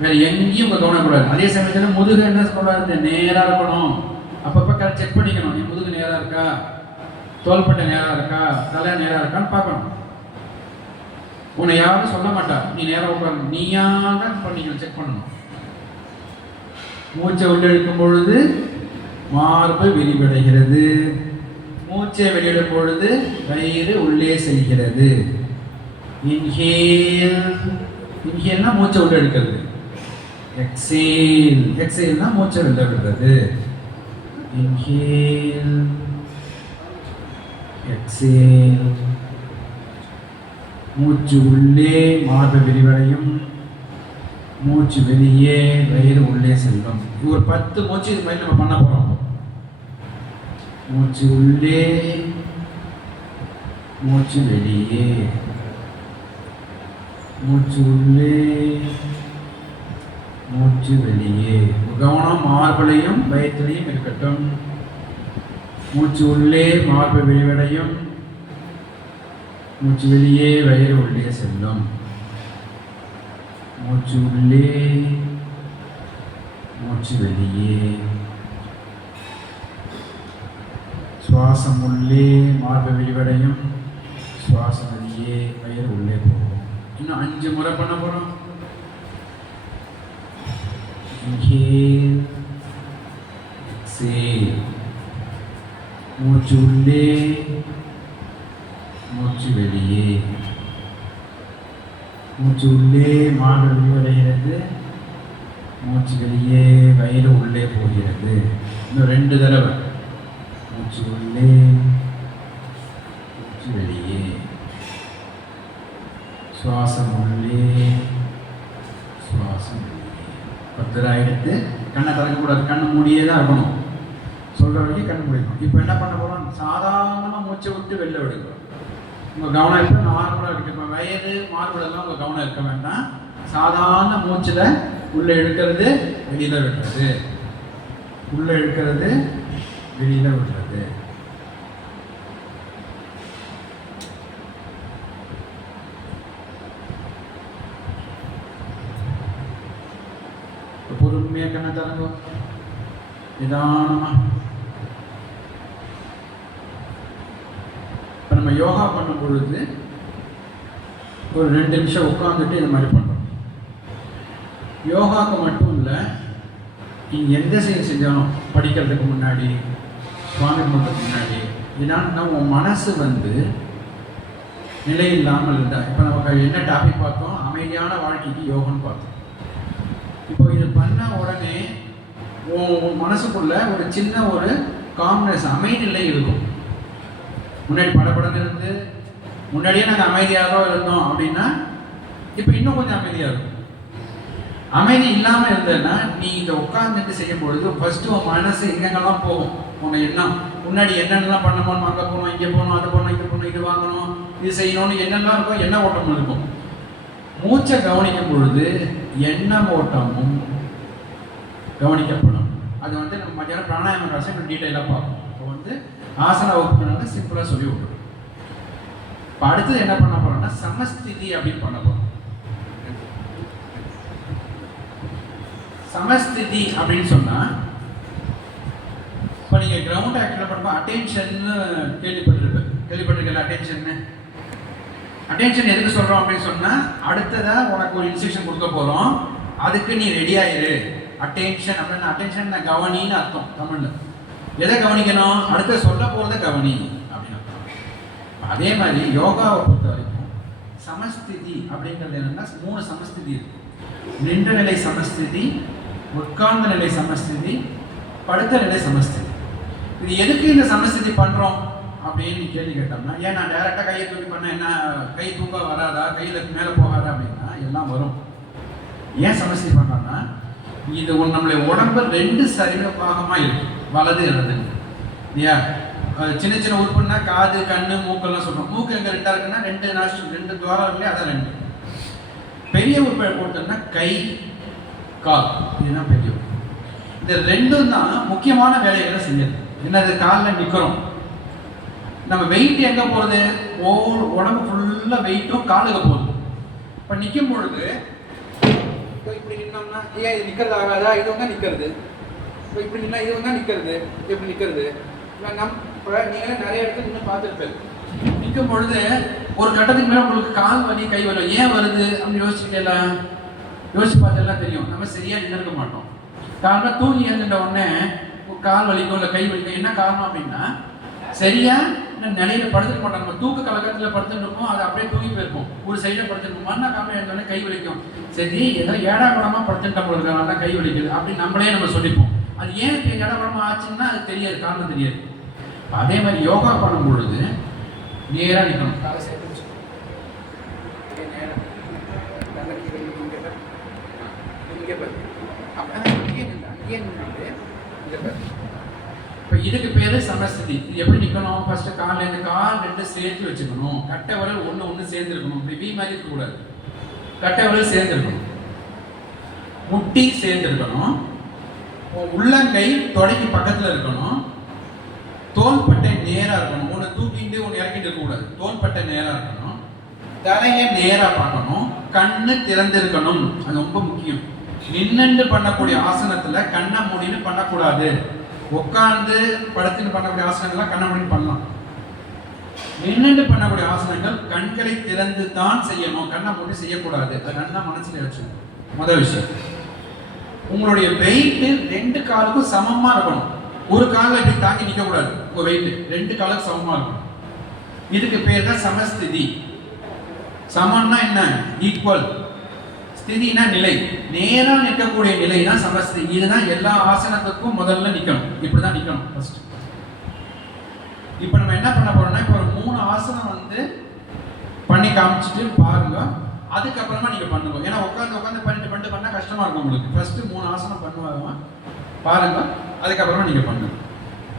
வேற எங்கேயும் உங்கள் கவனம் கூடாது. அதே சமயத்தில் முதுகு என்ன சொல்லக்கூடாது, நேராக இருக்கணும். அப்பப்போ செக் பண்ணிக்கணும், நீ முதுகு நேராக இருக்கா, தோள்பட்டை நேராக இருக்கா, தலை நேராக இருக்கான்னு பார்க்கணும். உன்னை யாரும் சொல்ல மாட்டா, நீ நேராக உட்காந்து நீயா தான் பண்ணிக்கணும், செக் பண்ணணும். மூச்சை உள்ளே இழுக்கும் பொழுது மார்பு விரிவடைகிறது, மூச்சை வெளியிடும் பொழுது வயிறு உள்ளே செல்கிறது. இன்ஹேல், இன்ஹேல்னா மூச்சை உள்ளே எடுக்கிறது. எக்ஸேல், எக்ஸேல்னா மூச்சை வெளில விடுறது. Inhale, exhale. மூச்சு உள்ளே மார்பு விரிவடையும், மூச்சு வெளியே வயிறு உள்ளே செல்லும். ஒரு 10 மூச்சு இது மாதிரி நம்ம பண்ண போறோம். மூச்சு உள்ளே, மூச்சு வெளியே, மூச்சு உள்ளே, மூச்சு வெளியே. கவனம் மார்புலையும் வயிற்றுலையும் இருக்கட்டும். மூச்சு உள்ளே மார்பு விரிவடையும், மூச்சு வெளியே வயிறு உள்ளே செல்லும். மூச்சு உள்ளே, மூச்சு வெளியே. சுவாசம் உள்ளே மார்பு விரிவடையும், சுவாசம் வெளியே வயிறு உள்ளே போகும். இன்னும் 5 முறை பண்ண போறோம். Inhale, exhale. மூச்சு உள்ளே, மூச்சு வெளியே. மூச்சு உள்ளே மார்பு விரிவடைகிறது, மூச்சு வெளியே வயிறு உள்ளே போகிறது. இன்னும் 2 தடவை. மூச்சு உள்ளே, மூச்சு வெளியே. சுவாசம் உள்ளே, சுவாசம் வெளியே. 10 தடவை எடுத்து கண்ணை திறக்கக்கூடாது, கண்ணு மூடியே தான் இருக்கணும். சொல்கிற வரைக்கும் கண்ணு முடிக்கணும். இப்போ என்ன பண்ண போகிறோம், சாதாரணமாக மூச்சை விட்டு வெளில விடுங்க. உங்கள் கவனம் இப்போ நார்மலாக இருக்குது. இப்போ வயிறு மார்புலெல்லாம் உங்கள் கவனம் இருக்க வேண்டாம். சாதாரண மூச்சில் உள்ளே இழுக்கிறது, வெளியில் விடுறது, உள்ளே இழுக்கிறது, வெளியில் விடுறது. பொறுமையாக கண்ணை திறங்க, நிதானமாக. இப்போ நம்ம யோகா பண்ணும் பொழுது ஒரு 2 நிமிஷம் உட்காந்துட்டு இந்த மாதிரி பண்ணுறோம். யோகாவுக்கு மட்டும் இல்லை, நீங்கள் எந்த செயல் செஞ்சாலும், படிக்கிறதுக்கு முன்னாடி, சுவாமி கும்பிட்றதுக்கு முன்னாடி, ஏன்னா உன் மனசு நிலை இல்லாமல் இருந்தால். இப்போ நமக்கு என்ன டாபிக் பார்த்தோம், அமைதியான வாழ்க்கைக்கு யோகம்னு பார்த்தோம். இப்போ இது பண்ண உடனே உன் மனசுக்குள்ள ஒரு சின்ன ஒரு காம்னஸ், அமைதிநிலை இருக்கும். முன்னாடி படப்படன்னு இருந்து முன்னாடியே நாங்கள் அமைதியாக இருந்தோம் அப்படின்னா இப்போ இன்னும் கொஞ்சம் அமைதியாக இருக்கும். அமைதி இல்லாமல் இருந்ததுன்னா நீ இதை உட்கார்ந்துட்டு செய்யும் பொழுது ஃபர்ஸ்ட் உன் மனசு எங்கெங்கெல்லாம் போகும், உன்னை எண்ணம் முன்னாடி என்னென்னலாம் பண்ணணும், அங்கே போகணும், இங்கே போகணும், அது போகணும், இது போகணும், இது வாங்கணும், இது செய்யணும்னு என்னெல்லாம் இருக்கும், எண்ண ஓட்டம் இருக்கும். மூச்சை கவனிக்கும் பொழுது எண்ண ஓட்டமும் கவனிக்கப்படும். அது நம்ம மத்தியானம் பிராணாயாம கிளாஸ் டீட்டெயிலாக பார்ப்போம். இப்போ ஆசன வகுப்புனால சிம்பிளாக சொல்லி விட்டுரும். இப்போ அடுத்தது என்ன பண்ண போறோம்னா சமஸ்திதி அப்படின்னு பண்ண போறோம். சமஸ்திதி அப்படின்னு சொன்னா இப்போ நீங்கள் கிரவுண்ட் ஆக்டில் பண்ணும்போது அட்டென்ஷன் கேள்விப்பட்டிருக்கல. அட்டென்ஷன் எதுக்கு சொல்கிறோம் அப்படின்னு சொன்னால் அடுத்ததாக உனக்கு ஒரு இன்ஸ்ட்ரக்ஷன் கொடுக்க போகிறோம், அதுக்கு நீ ரெடி ஆயிரு. அட்டென்ஷன் அப்படின்னு அட்டென்ஷன் கவனின்னு அர்த்தம் தமிழில். எதை கவனிக்கணும், அடுத்த சொல்ல போகிறத கவனி அப்படின்னு அர்த்தம். அதே மாதிரி யோகாவை பொறுத்த வரைக்கும் சமஸ்திதி அப்படிங்கிறது என்னென்னா 3 சமஸ்திதி இருக்கு. நின்ற நிலை சமஸ்திதி, உட்கார்ந்த நிலை சமஸ்திதி, படுத்த நிலை சமஸ்திதி. இது எதுக்கு இந்த சமஸ்திதி பண்றோம் அப்படின்னு கேள்வி கேட்டோம்னா, ஏன் நான் டைரக்டா கையை தூக்கி பண்ண என்ன கை தூக்க வராதா, கையில மேல போகாதா அப்படின்னா எல்லாம் வரும். ஏன் சமஸ்திதி பண்றோம்னா இது நம்மளுடைய உடம்பு 2 சரீர பாகமா இருக்கு, வலது இடது இல்லையா. சின்ன சின்ன உறுப்புன்னா காது கண்ணு மூக்கெல்லாம் சொல்றோம். மூக்கு எங்க 2 இருக்குன்னா 2 நாஸ்ட்ரில் 2 துவாரம் இல்லையா, அதான் 2. பெரிய உறுப்பை போட்டோம்னா கை கால், இதுதான் பெரிய உறுப்பு. இந்த 2ம் தான் முக்கியமான வேலைகளை செய்யுது. என்னது, காலில் நிற்கிறோம், நம்ம வெயிட் எங்கே போகிறது, உடம்பு ஃபுல்லாக வெயிட்டும் காலுக்கு போகுது. இப்போ நிற்கும் பொழுது இப்படி நின்னோம்னா ஏன் இது நிற்கிறது ஆகாதா, இது தான் நிற்கிறது. இப்போ இப்படி நின்னா இது தான் நிற்கிறது, எப்படி நிற்கிறது. இப்போ நீங்களே நிறைய இடத்துல இன்னும் பார்த்துருப்பேன். நிற்கும் பொழுது ஒரு கட்டத்துக்கு மேலே உங்களுக்கு கால் வலி கை வலி ஏன் வருது அப்படின்னு யோசிச்சு பார்த்தெல்லாம் தெரியும். நம்ம சரியாக நின்றுக்க மாட்டோம். காரணம் தூங்கி எழுந்துட்ட உடனே கால் வலிக்கும் இல்லை கை வலிக்கும். என்ன காரணம் அப்படின்னா சரியா நிலையில படுத்துக்க மாட்டோம். நம்ம தூக்க கலக்கத்தில் படுத்துருப்போம், அது அப்படியே தூங்கி போயிருப்போம். ஒரு சைடில் படுத்துருப்போம், மண்ணா காரணம் எழுந்தோடனே கை வலிக்கும். சரி ஏதோ ஏடாகுடமாக படுத்துட்டா போல இருக்கிறனால கை வலிக்குது அப்படின்னு நம்மளே நம்ம சொல்லிப்போம். அது ஏன் ஏடாகுடமாக ஆச்சுன்னா அது தெரியாது, காரணம் தெரியாது. அதே மாதிரி யோகா பண்ணும் பொழுது நேராக நிற்கணும். காலை சேர்த்து இப்போ இதுக்கு பேரு சமஸ்திதி. இது எப்படி நிற்கணும், ஃபர்ஸ்ட் கால் 2 சேர்த்து வச்சுக்கணும். கட்டை விரல் ஒன்று சேர்ந்துருக்கணும். இப்படி வி மாதிரி இருக்கக்கூடாது, கட்டை விரல் சேர்ந்துருக்கணும், முட்டி சேர்ந்துருக்கணும், உள்ளங்கை தொடைக்கு பக்கத்தில் இருக்கணும், தோள்பட்டை நேராக இருக்கணும். ஒன்று தூக்கிட்டு ஒன்று இறக்கிட்டு இருக்கக்கூடாது, தோள்பட்டை நேராக இருக்கணும், தலையை நேராக பார்க்கணும், கண்ணு திறந்திருக்கணும். அது ரொம்ப முக்கியம். நின்று பண்ணக்கூடிய ஆசனத்துல கண்ணை மூடின்னு பண்ணக்கூடாது. உட்கார்ந்து படுத்துன்னு பண்ணக்கூடிய ஆசனங்கள்லாம் கண்ணை மூடின்னு பண்ணலாம். நின்று பண்ணக்கூடிய ஆசனங்கள் கண்களை திறந்து தான் செய்யணும், கண்ணை மூடி செய்யக்கூடாது. அது நல்லா மனசுல வச்சுக்கணும். முதல் விஷயம், உங்களுடைய வெயிட் 2 காலுக்கும் சமமா இருக்கணும். ஒரு காலில் இப்படி தாங்கி நிற்க கூடாது. உங்க வெயிட் 2 காலுக்கு சமமா இருக்கணும். இதுக்கு பேர் தான் சமஸ்திதி. சமம்னா என்ன, ஈக்குவல். ஸ்திதினா நிலை, நேரா நிற்கக்கூடிய நிலை தான் சமஸ்திதி. இதுதான் எல்லா ஆசனத்துக்கும் முதல்ல நிற்கணும். இப்படிதான் நிற்கணும் ஃபர்ஸ்ட். இப்போ நம்ம என்ன பண்ண போறோம்னா, இப்போ ஒரு 3 ஆசனம் பண்ணி காமிச்சிட்டு பாருங்க. அதுக்கப்புறமா நீங்க பண்ணுங்க. ஏன்னா உட்காந்து பண்ணிட்டு பண்ணா கஷ்டமா இருக்கும் உங்களுக்கு. ஃபர்ஸ்ட் 3 ஆசனம் பண்ணுவாங்க பாருங்க, அதுக்கப்புறமா நீங்க பண்ணுங்க.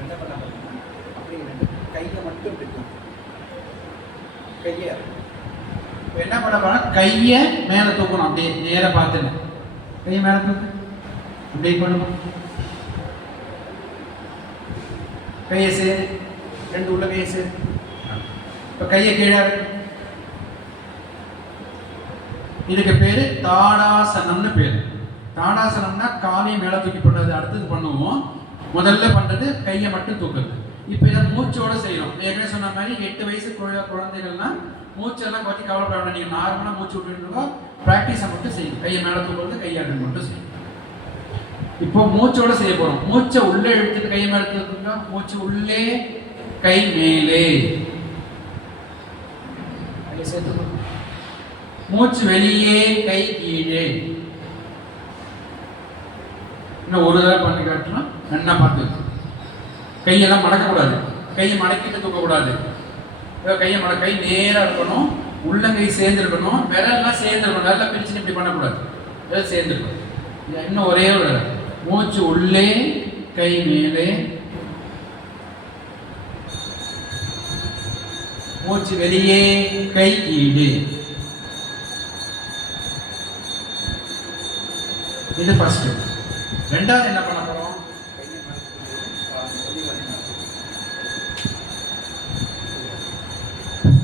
என்ன பண்ண போறீங்கன்னா, அப்படிங்கிறது கையை மட்டும் பிடிக்கும். கையை என்ன பண்ண போறா, கையை மேலே தூக்கணும். அப்படியே நேராக பார்த்துன்னு கையை மேலே தூக்கு. அப்படியே பண்ணுவோம். கையை சேரு, 2 உள்ள கையை சேரு. இப்போ கையை கீழே. இதுக்கு பேரு தாடாசனம்னு பேரு. தாடாசனம்னா காலையை மேலே தூக்கி பண்ணுறது. அடுத்தது பண்ணுவோம். முதல்ல பண்றது கையை மட்டும் தூக்குறது. இப்போ இதை மூச்சோட செய்யணும். ஏற்கனவே சொன்ன மாதிரி 8 வயசு குழந்தைகள்னா மூச்செல்லாம் பற்றி கவலைப்பட வேண்டாம். நீங்கள் நார்மலாக மூச்சு விட்டுருக்கோ, ப்ராக்டிஸை மட்டும் செய்யும். கையை மேலே தூக்குறது, கையாட்டம் மட்டும் செய்யும். இப்போ மூச்சோட செய்ய போகிறோம். மூச்சை உள்ளே எடுத்துட்டு கையை மேலே தூக்குங்க. மூச்சு உள்ளே, கை மேலே. மூச்சு வெளியே, கை கீழே. இன்னும் ஒரு தடவை பண்ணி காட்டுனா நல்லா பார்த்து. கையெல்லாம் மடக்கக்கூடாது, கையை மடக்கிட்டு தூக்கக்கூடாது. கை நேராக இருக்கணும், உள்ளங்கை சேர்ந்துருக்கணும், விரல்லாம் சேர்ந்துருக்கணும். நல்லா பிரிச்சுன்னு இப்படி பண்ணக்கூடாது, விரல் சேர்ந்துருக்கணும். இன்னும் ஒரே ஒரு தடவை. மூச்சு உள்ளே, கை மேலே, மூச்சு வெளியே, கை கீழே. இது ஃபர்ஸ்ட். ரெண்டாவது என்ன பண்ண போறோம்?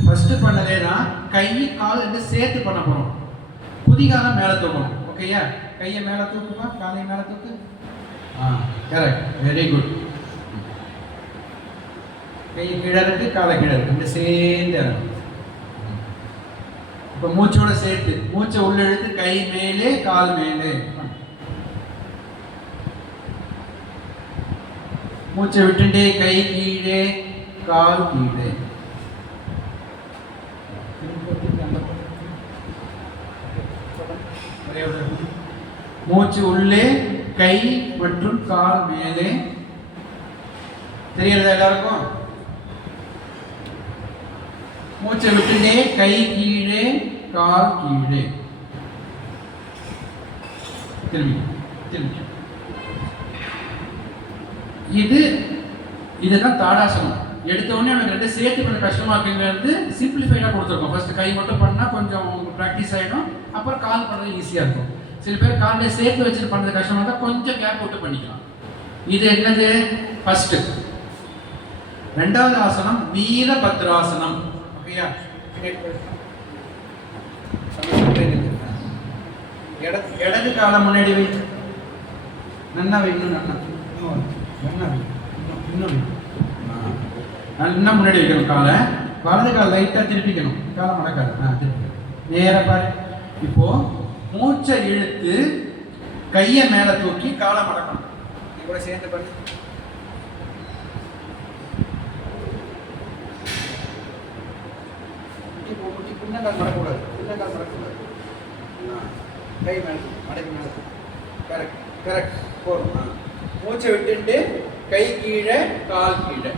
ஃபர்ஸ்ட் பண்ணதே தான் கை கால் ரெண்டு சேர்த்து பண்ண போறோம். குதிகாலம் மேல தூக்கணும். ஓகேயா? கையை மேல தூக்குப்பா, காலை மேல தூக்கு. Correct, very good. கை கீழே இருக்கு, காலை கீழே இருக்கு, ரெண்டு சேர்ந்து இறங்கும். இப்போ மூச்சோட சேர்த்து மூச்சை உள்ள இழுத்து கை மேலே கால் மேலே. மூச்சை விட்டுட்டே கை கீழே கால் கீழே. மூச்சு உள்ளே, கை மற்றும் கால் மேலே. தெரியறதா எல்லாருக்கும்? மூச்சை விட்டுட்டே கை கீழே கால் கீழே. திரும்பி திரும்பி. இதுதான் தாடாசனம். எடுத்த உடனே எனக்கு ரெண்டு சேர்த்து பண்ண கஷ்டமா இருக்குங்கிறது சிம்பிளிஃபைடாக கொடுத்துருக்கோம். ஃபர்ஸ்ட் கை மட்டும் பண்ணால் கொஞ்சம் ப்ராக்டிஸ் ஆகிடும், அப்புறம் கால் பண்ணுறது ஈஸியாக இருக்கும். சில பேர் காலில் சேர்த்து வச்சுட்டு பண்ணுறது கஷ்டமாக இருந்தால் கொஞ்சம் கேப் விட்டு பண்ணிக்கலாம். இது என்னது? ஃபர்ஸ்ட். ரெண்டாவது ஆசனம் வீரபத்ராசனம். ஓகேயா? இடது காலை முன்னாடி வை. நன்னா வை. இன்னும் நன்னா நன்னா வை. இன்னும் நல்லா முன்னாடி வைக்கணும் காலை. வலது கால் லைட்டாக திருப்பிக்கணும். காலை மடக்காது. திருப்பி நேராக பாரு. இப்போ மூச்சை இழுத்து கையை மேலே தூக்கி காலை மடக்கணும். நீ கூட சேர்ந்து பண்ணு. பின்னங்கால் மடக்கூடாது. பின்னங்கால் மடக்கூடாது. கை மேலே மடக்கி மேலே. Correct correct. போதும். மூச்சை விட்டுட்டு கை கீழே கால் கீழே.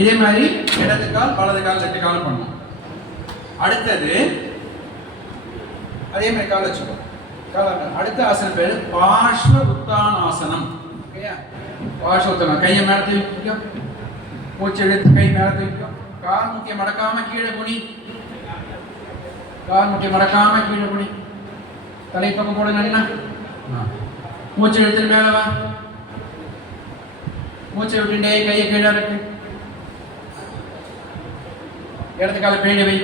இதே மாதிரி இடது கால் வலது கால் ரெண்டு கால் பண்ணணும். அடுத்தது அதே மாதிரி கால் வச்சுக்கோ. அடுத்த ஆசனம் பேரு பார்ஷ்வ உத்தானாசனம். ஓகேயா? பார்ஷ்வ உத்தானம். கையை மேல தூக்கிக்கோ. மூச்சு எடுத்து கை மேல தூக்கிக்கோ. கால் முக்கிய மடக்காம கீழே குனி. கால் முக்கிய மடக்காம கீழே குனி. தலை பக்கம் போட நல்லா. மூச்சு எடுத்து மேல வா. மூச்சை விட்டுட்டே கையை கீழே இருக்கு. இடது கால பேணி வை.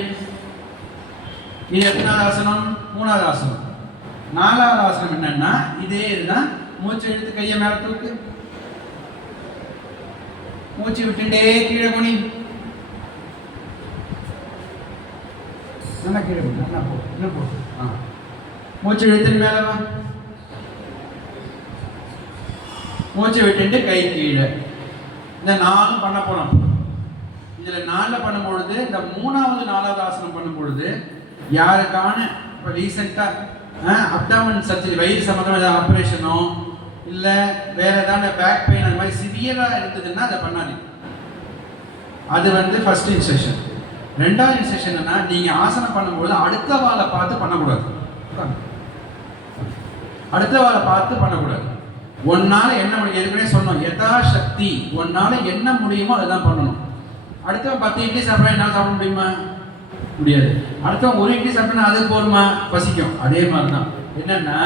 இது எத்தனாவது ஆசனம்? மூணாவது ஆசனம். நாலாவது ஆசனம் என்னன்னா இதே இதுதான். மூச்சை எடுத்து கையை மேல தூக்கு. மூச்சு விட்டுட்டே கீழே குனி. நல்லா கீழே குனி. நல்லா போ. இன்னும் போ. மூச்சு இழுத்து மேல வா. மூச்சு விட்டுட்டு கை கீழே. இந்த நாலும் பண்ண போறோம். இதில் 4 பண்ணும்பொழுது இந்த மூணாவது நாலாவது ஆசனம் பண்ணும்பொழுது யாருக்கான இப்போ ரீசெண்டாக அப்டாமன் சர்ஜரி வயிறு சம்மந்தமாக ஏதாவது ஆப்ரேஷனோ இல்லை வேற ஏதாவது பேக் பெயின் அந்த மாதிரி சிவியராக இருந்ததுன்னா அதை பண்ணாதீங்க. அது ஃபர்ஸ்ட் இன்ஸ்ட்ரக்ஷன். ரெண்டாவது இன்ஸ்ட்ரக்ஷன் என்னன்னா நீங்கள் ஆசனம் பண்ணும்போது அடுத்த வாழை பார்த்து பண்ணக்கூடாது. அடுத்த வாழை பார்த்து பண்ணக்கூடாது. ஒன்னால என்ன முடியும்? ஏற்கனவே சொன்னோம், யதாசக்தி ஒன்னால என்ன முடியுமோ அதுதான் பண்ணணும். அடுத்தவன் 10 இட்லி சாப்பிட்றா என்னால் சாப்பிட முடியுமா? முடியாது. அடுத்தவன் 1 இட்லி சாப்பிட்டா அது போருமா? பசிக்கும். அதே மாதிரி தான். என்னன்னா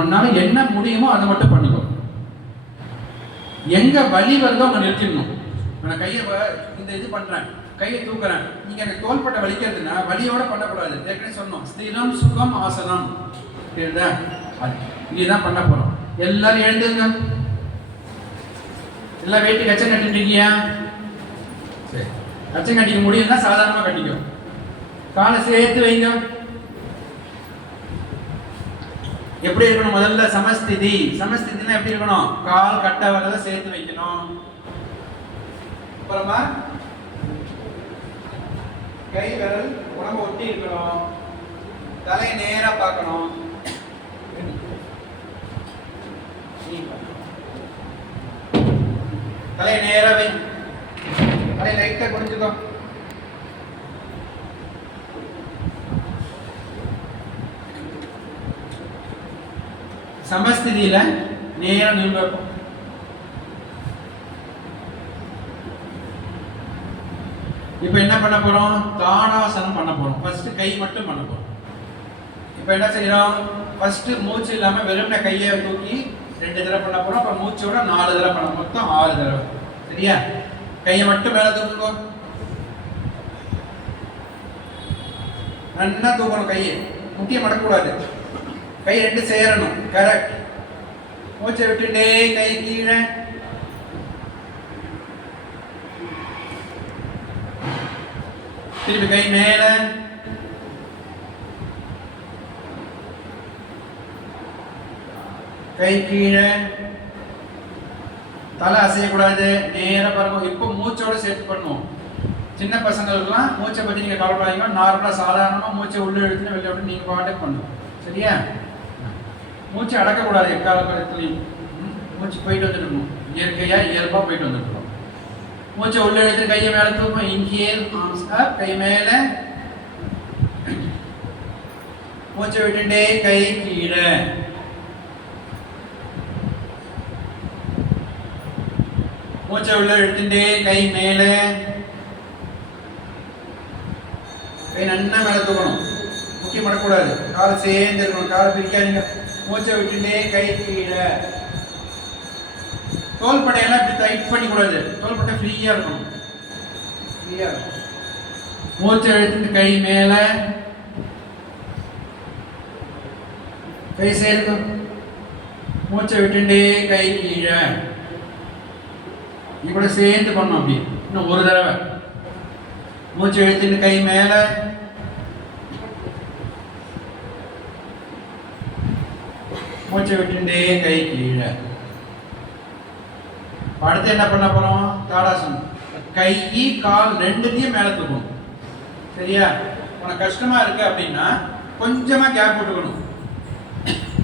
உன்னால என்ன முடியுமோ அதை மட்டும் பண்ணிக்கோ. எங்க வலி வருதோ அங்கே நிறுத்திடணும். நான் கையை இந்த இது பண்றேன், கையை தூக்குறேன், நீங்க எனக்கு தோள்பட்டை வலிக்கிறதுனா வலியோட பண்ணக்கூடாது. ஏற்கனவே சொன்னோம், ஸ்திரம் சுகம் ஆசனம். இதுதான் பண்ண போறோம். எல்லாரும் எழுந்துங்க. எல்லாம் வெயிட்டு கச்சம் கட்டிட்டு இருக்கியா? சரி, கச்சம் கட்டிக்க முடியும்னா சாதாரணமா கட்டிக்கோ. காலை சேர்த்து வைங்க. எப்படி இருக்கணும்? முதல்ல சமஸ்திதி. சமஸ்திதினா எப்படி இருக்கணும்? கால் கட்ட வரத சேர்த்து வைக்கணும். அப்புறமா கை விரல் உடம்பு ஒட்டி இருக்கணும். தலையை நேரா பார்க்கணும். தலையை நேரா வை. தலையை லைட்டா குனிஞ்சுக்கோ. சமஸ்திதியில நேரம் நிமிர்ந்து வைப்போம். இப்போ என்ன பண்ண போறோம்? தாடாசனம் பண்ண போறோம். ஃபர்ஸ்ட் கை மட்டும் பண்ண போறோம். இப்போ என்ன செய்யறோம்? ஃபர்ஸ்ட் மூச்சு இல்லாம வெறுமனே கையை தூக்கி 2 தடவை பண்ண போறோம். அப்புறம் மூச்சோட 4 தடவை பண்ண, மொத்தம் 6 தடவை. சரியா? கையை மட்டும் மேல தூக்குங்க. நல்லா தூக்கணும். கையை முட்டியை மடக்கூடாது. கை 2 சேரணும். கரெக்ட். மூச்சை விட்டுட்டே கை கீழே, திருப்பி கை மேல, கை கீழே, தலை அசையக்கூடாது. நேர பாருங்க. இப்போ மூச்சோட சேர்த்து பண்ணுவோம். சின்ன பசங்களுக்குலாம் மூச்சை பற்றி நீங்கள் கவலைப்படாதீங்க. நார்மலாக சாதாரணமாக மூச்சை உள்ளே எடுத்துன்னு வெளியே விட்டு நீங்கள் பாட்டுக்கு பண்ணுவோம். சரியா? மூச்சை அடக்கக்கூடாது. எக்காலத்துலையும் மூச்சு போயிட்டு வந்துருக்கணும். இயற்கையாக இயல்பாக போயிட்டு வந்துருக்கணும். மூச்சை உள்ள எடுத்து கையை மேலே தூக்கும். இன்ஹேல், ஆர்ம்ஸ் அப், கை மேலே, மூச்சை விட்டுட்டே கை கீழே, மூச்சை உள்ள எடுத்துட்டே கை மேலே, கை நன்னா மேலே தூக்கணும். முக்கிய மடக்கூடாது. காலை சேர்ந்து இருக்கணும். காலை பிரிக்காதீங்க. மூச்சை விட்டுட்டே கை கீழே. தோள்பட்டையெல்லாம் இப்படி டைட் பண்ணிக்கூடாது. தோள்பட்டை ஃப்ரீயாக இருக்கணும். ஃப்ரீயாக இருக்கும். மூச்சை எடுத்துட்டு கை மேலே, கை சேர்த்து, மூச்சை விட்டுட்டே கை கீழே. இப்படி சேர்ந்து பண்ணணும். அப்படி இன்னும் ஒரு தடவை. மூச்சை எடுத்துட்டு கை மேலே, மூச்சை விட்டுட்டே கை கீழே. அடுத்து என்ன பண்ண போறோம்? தாடாசனம். கை கால் 2த்தையும் மேலே தூக்கணும். சரியா? உனக்கு கஷ்டமா இருக்கு அப்படின்னா கொஞ்சமா கேப் விட்டுக்கணும்.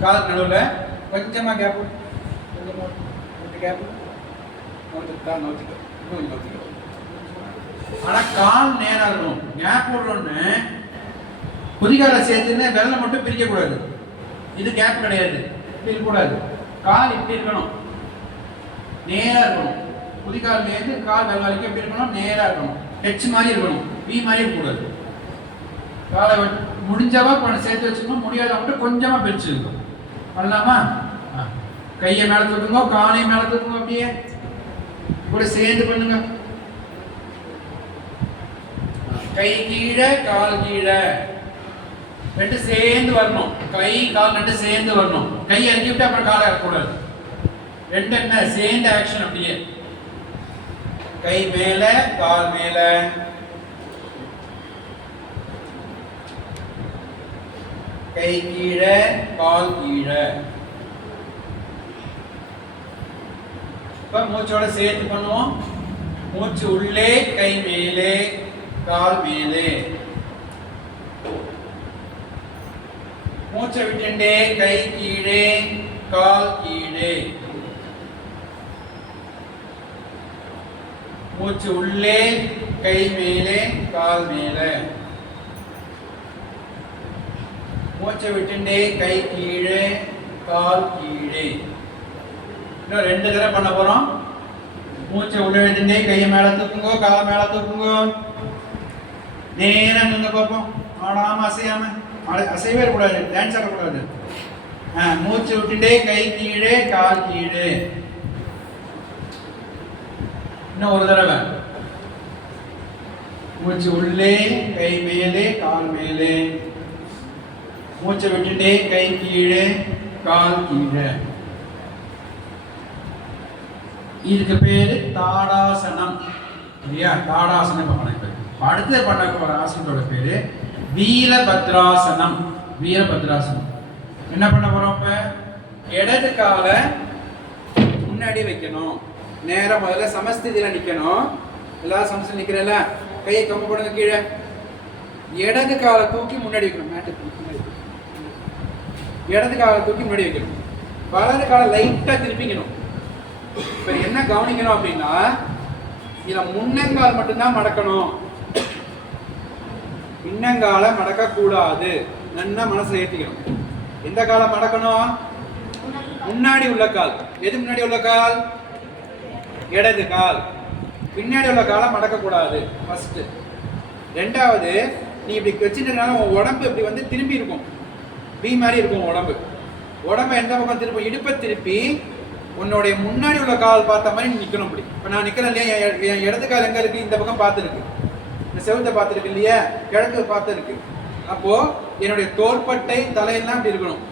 கால் நடுவில் கொஞ்சமா கேப் விட்டு, ஆனா கால் நேரம் இருக்கணும். கேப் விடுறோன்னு குதிகால சேர்த்துன்னு வெள்ளை மட்டும் பிரிக்க கூடாது. இது கேப் கிடையாது. இப்படி இருக்கக்கூடாது. கால் இப்படி இருக்கணும். நேரா இருக்கணும். குதிகால்லேருந்து கால் வெள்ள வரைக்கும் எப்படி இருக்கணும்? நேரா இருக்கணும். ஹெச் மாதிரி இருக்கணும். வி மாதிரி இருக்கக்கூடாது. காலை முடிஞ்சவா சேர்த்து வச்சுக்கணும். முடியாத மட்டும் கொஞ்சமா பிரிச்சு இருக்கும். பண்ணலாமா? கையை மேலே தூக்குங்க. காலையும் மேலே தூக்குங்க. அப்படியே கூட சேர்ந்து பண்ணுங்க. கை கீழே, கால் கீழே, 2 சேர்ந்து வரணும். கை கால் 2 சேர்ந்து வரணும். கை இறக்கி விட்டு அப்புறம் காலை இறக்கக்கூடாது. 2 என்ன சேர்ந்த ஆக்ஷன். அப்படியே கை மேல, கால் மேல, கை கீழே, கால் கீழே. இப்ப மூச்சோட சேர்த்து பண்ணுவோம். மூச்சு உள்ளே, கை மேலே, கால் மேலே. மூச்சை விட்டுண்டே கை கீழே, கால் கீழே. மூச்சு உள்ளே, கை மேலே, கால் மேலே. மூச்சை விட்டுண்டே கை கீழே, கால் கீழே. இன்னும் 2 தடவை பண்ண போறோம். மூச்சை உள்ள விட்டுண்டே கையை மேலே தூக்குங்க. காலை மேலே தூக்குங்க. நேரம் நின்று பார்ப்போம். ஆடாம அசையாம. அசைவே இருக்கக்கூடாது. டான்ஸ் ஆடக்கூடாது. மூச்சு விட்டுட்டே கை கீழே, கால் கீழே. இன்னும் ஒரு தடவை. மூச்சு உள்ளே, கை மேலே, கால் மேலே. மூச்சை விட்டுட்டே கை கீழே, கால் கீழே. இதுக்கு பேரு தாடாசனம். இல்லையா? தாடாசனம் இப்ப பண்ண. அடுத்து பண்ண போற ஆசனத்தோட பேரு வீரபத்ராசனம். வீரபத்ராசனம் என்ன பண்ண போறோம்? இப்ப இடது காலை முன்னாடி வைக்கணும். நேரம் முதல்ல சமஸ்திதியில நிக்கணும். எல்லாரும் சமஸ்தில நிக்கிறேன்ல, கையை கம்மி போடுங்க கீழே. இடது காலை தூக்கி முன்னாடி வைக்கணும். மேட்டு இடது காலை தூக்கி முன்னாடி வைக்கணும். வலது காலை லைட்டா திருப்பிக்கணும். இப்ப என்ன கவனிக்கணும் அப்படின்னா, இதுல முன்னங்கால் மட்டும்தான் மடக்கணும். பின்னங்கால மடக்க கூடாது. நல்லா மனசுல ஏற்றிக்கணும். எந்த காலம் மடக்கணும்? முன்னாடி உள்ள கால். எது முன்னாடி உள்ள கால்? இடது கால். பின்னாடி உள்ள காலை மடக்கக்கூடாது ஃபர்ஸ்ட். ரெண்டாவது, நீ இப்படி வச்சுட்டனால உன் உடம்பு இப்படி வந்து திரும்பி இருக்கும், பி மாதிரி இருக்கும் உடம்பு. உடம்பு எந்த பக்கம் திருப்பி, இடுப்பை திருப்பி உன்னுடைய முன்னாடி உள்ள கால் பார்த்த மாதிரி நீ நிற்கணும். இப்படி இப்போ நான் நிற்கிறேன் இல்லையா, என் இடது கால் எங்கே இருக்குது? இந்த பக்கம் பார்த்துருக்கு, இந்த செவத்தை பார்த்துருக்கு இல்லையா, கிழக்கு பார்த்துருக்கு. அப்போது என்னுடைய தோள்பட்டை தலையெல்லாம் இப்படி இருக்கணும்.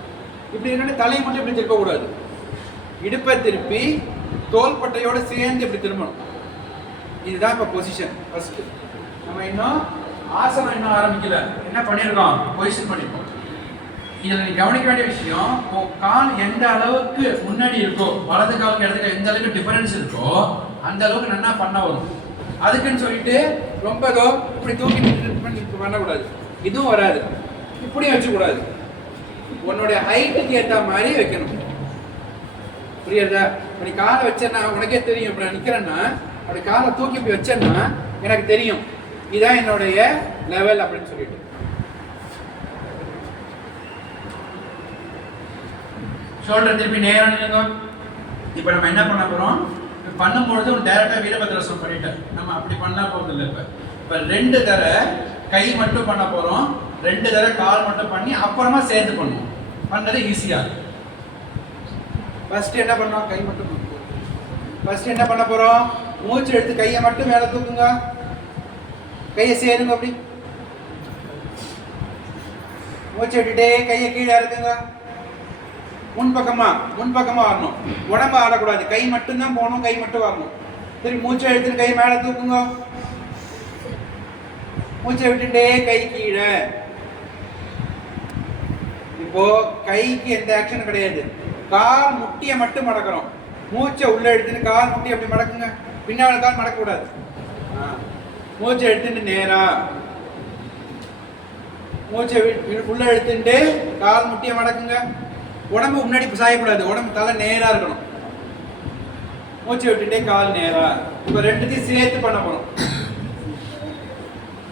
இப்படி இருக்கணும். தலையை மட்டும் இப்படி திருப்பக்கூடாது, இடுப்பை திருப்பி தோள்பட்டையோடு சேர்ந்து இப்படி திரும்பணும். இதுதான் இப்போ பொசிஷன் ஃபர்ஸ்ட். நம்ம இன்னும் ஆசனம் இன்னும் ஆரம்பிக்கல, என்ன பண்ணியிருக்கோம்? பொசிஷன் பண்ணியிருக்கோம். இதில் நீ கவனிக்க வேண்டிய விஷயம், கால் எந்த அளவுக்கு முன்னாடி இருக்கோ, வலது காலுக்கு இடது கால் எந்த அளவுக்கு டிஃபரன்ஸ் இருக்கோ அந்த அளவுக்கு நல்லா பண்ண வரும். அதுக்குன்னு சொல்லிட்டு ரொம்ப இப்படி தூக்கி பண்ணக்கூடாது, இதுவும் வராது, இப்படியும் வச்சுக்கூடாது. உன்னுடைய ஹைட்டுக்கு ஏற்ற மாதிரி வைக்கணும். புரியுதா? இப்படி காலை வச்சேன்னா உனக்கே தெரியும். இப்படி நான் நிற்கிறேன்னா அப்படி காலை தூக்கி இப்படி வச்சேன்னா எனக்கு தெரியும் இதான் என்னுடைய லெவல் அப்படின்னு சொல்லிட்டு. ஷோல்டர் திருப்பி நேரம் நில்லுங்க. இப்போ நம்ம என்ன பண்ண போகிறோம்? பண்ணும்பொழுது டேரெக்டாக வீரபத்ராசனம் பண்ணிட்டேன். நம்ம அப்படி பண்ணால் போகிறது இல்லை. இப்போ 2 தடவை கை மட்டும் பண்ண போகிறோம், 2 தடவை கால் மட்டும் பண்ணி அப்புறமா சேர்த்து பண்ணுவோம். பண்ணது ஈஸியாக. ஃபர்ஸ்ட் என்ன பண்ணோம்? கை மட்டும். ஃபர்ஸ்ட் என்ன பண்ண போகிறோம்? மூச்சு எடுத்து கையை மட்டும் மேலே தூக்குங்க, கையை சேருங்க. அப்படி மூச்சு விட்டுட்டே கையை கீழே இருக்குங்க. முன்பக்கமா வரணும், உடம்பு ஆடக்கூடாது, கை மட்டும்தான் போகணும், கை மட்டும் வரணும். சரி, மூச்சை எடுத்துட்டு கை மேலே தூக்குங்க, மூச்சை விட்டுட்டே கை கீழே. இப்போ கைக்கு எந்த ஆக்ஷன் கிடையாது, கால் முட்டியை மட்டும் மடக்கிறோம். மூச்சை உள்ள எடுத்துட்டு கால் முட்டி அப்படி மடக்குங்க, பின்னால கால் மடக்கக்கூடாது. மூச்சை எடுத்துட்டு நேரா, மூச்சை உள்ள எடுத்துட்டு கால் முட்டியை மடக்குங்க. உடம்பு முன்னாடி சாயக்கூடாது, உடம்பு தலை நேரா இருக்கணும். மூச்சு விட்டுட்டே கால் நேரா. இப்ப 2த்தையும் சேர்த்து பண்ண போறோம்.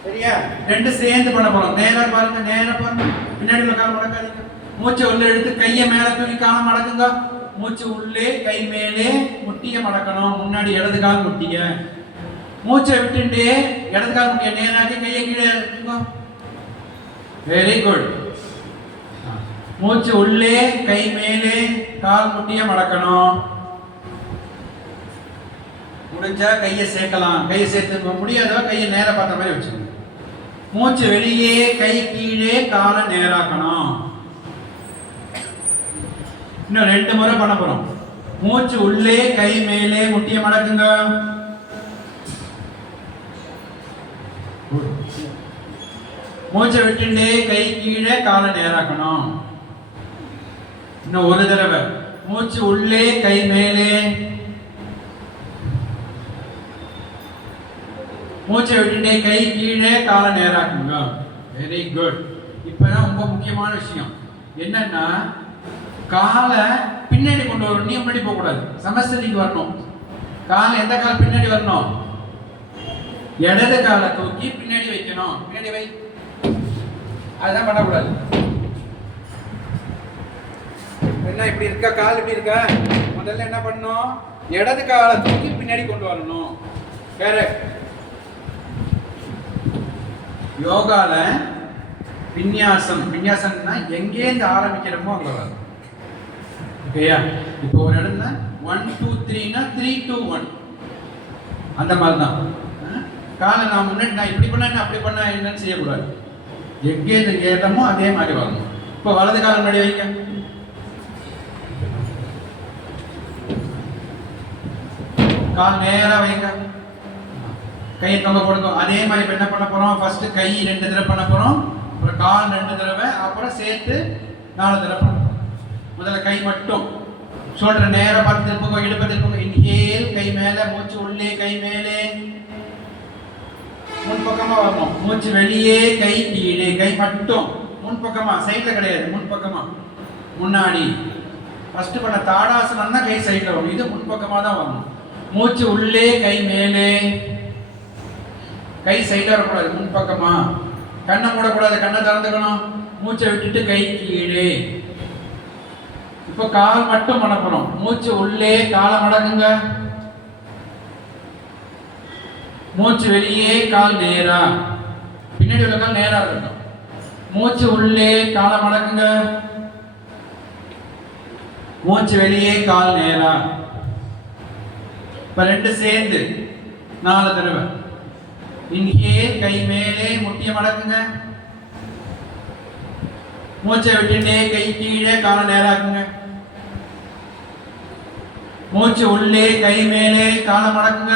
சரியா? 2 சேர்ந்து பண்ண போறோம். நேரா பாருங்க, நேரா பாருங்க, பின்னாடி உள்ள கால் மடக்காதீங்க. மூச்சை உள்ள எடுத்து கையை மேல தூக்கி காலை மடக்குங்க. மூச்சு உள்ளே கை மேலே, முட்டியை மடக்கணும். முன்னாடி இடது கால் முட்டிய. மூச்சை விட்டுட்டே இடது கால் முட்டிய நேராக்கி கையை கீழே இருக்குங்க. Very good. மூச்சு உள்ளே கை மேலே, கால் முட்டிய மடக்கணும். முடிஞ்சா கையை சேர்க்கலாம், கையை சேர்த்து முடியாதவ கையை நேரா பார்த்த மாதிரி வச்சுக்கணும். மூச்சு வெளியே கை கீழே, காலை நேராக்கணும். இன்னும் 2 முறை பண்ண போறோம். மூச்சு உள்ளே கை மேலே, முட்டிய மடக்குங்க. மூச்சை விட்டுட்டே கை கீழே, காலை நேராக்கணும். இன்னும் 1 தடவை. மூச்சு உள்ளே கை மேலே, மூச்சை விட்டுட்டே கை கீழே, காலை நேராக்குங்க. Very good. இப்பதான் ரொம்ப முக்கியமான விஷயம் என்னன்னா, காலை பின்னாடி கொண்டு வரணும். நீ முன்னாடி போக கூடாது, சமஸ்திதிக்கு வரணும். கால் எந்த கால் பின்னாடி வரணும்? இடது காலை தூக்கி பின்னாடி வைக்கணும். பின்னாடி வை, அதுதான் பண்ணக்கூடாது. என்ன இப்படி இருக்கா, கால் இப்படி இருக்கா? முதல்ல என்ன பண்ணணும்? இடது காலை தூக்கி பின்னாடி கொண்டு வரணும். கரெக்ட். யோகால விநியாசம்னா எங்கேருந்து ஆரம்பிக்கிறோமோ அங்க வரும். ஓகேயா? இப்போ ஒரு இடத்துல 1 2 3னா 3 2 1 அந்த மாதிரி தான். காலை நான் முன்னாடி நான் இப்படி பண்ண அப்படி பண்ண என்னன்னு செய்யக்கூடாது. எங்கேருந்து கேட்டமோ அதே மாதிரி வரணும். இப்போ வலது காலம் முன்னாடி வைங்க. கால் நேரா வைங்க. கையை தொங்க போடுங்க. அதே மாதிரி இப்போ என்ன பண்ண போறோம்? ஃபர்ஸ்ட் கை 2 தடவை பண்ண போறோம், அப்புறம் கால் 2 தடவை, அப்புறம் சேர்த்து 4 தடவை பண்ண போறோம். முதல்ல கை மட்டும், ஷோல்டர் நேரா பார்த்து திருப்புங்க, இடுப்பை திருப்புங்க. இன்ஹேல், கை மேலே, மூச்சு உள்ளே கை மேலே, முன்பக்கமா வரணும். மூச்சு வெளியே கை கீழே, கை மட்டும் முன்பக்கமா, சைட்ல கிடையாது, முன்பக்கமா முன்னாடி. ஃபர்ஸ்ட் பண்ண தாடாசனம்னா கை சைட்ல வரும், இது முன்பக்கமா தான் வரணும். மூச்சு உள்ளே கை மேலே, கை சைட்ல வரக்கூடாது, முன்பக்கமா. கண்ணை மூடக்கூடாது, கண்ணை திறந்துக்கணும். மூச்சை விட்டுட்டு கை கீழே. இப்போ கால் மட்டும் பண்ண போறோம். மூச்சு உள்ளே, காலை மடக்குங்க. மூச்சு வெளியே, கால் நேரா. பின்னாடி உள்ள கால் நேரா இருக்கட்டும். மூச்சு உள்ளே, காலை மடக்குங்க. மூச்சு வெளியே, கால் நேரா. இப்ப ரெண்டு சேர்ந்து 4 தடவை. இன்ஹேல், கை மேலே, முட்டிய மடக்குங்க. மூச்சை விட்டுட்டே கை கீழே, காலை நேராக்குங்க. மூச்சு உள்ளே, கை மேலே, காலை மடக்குங்க.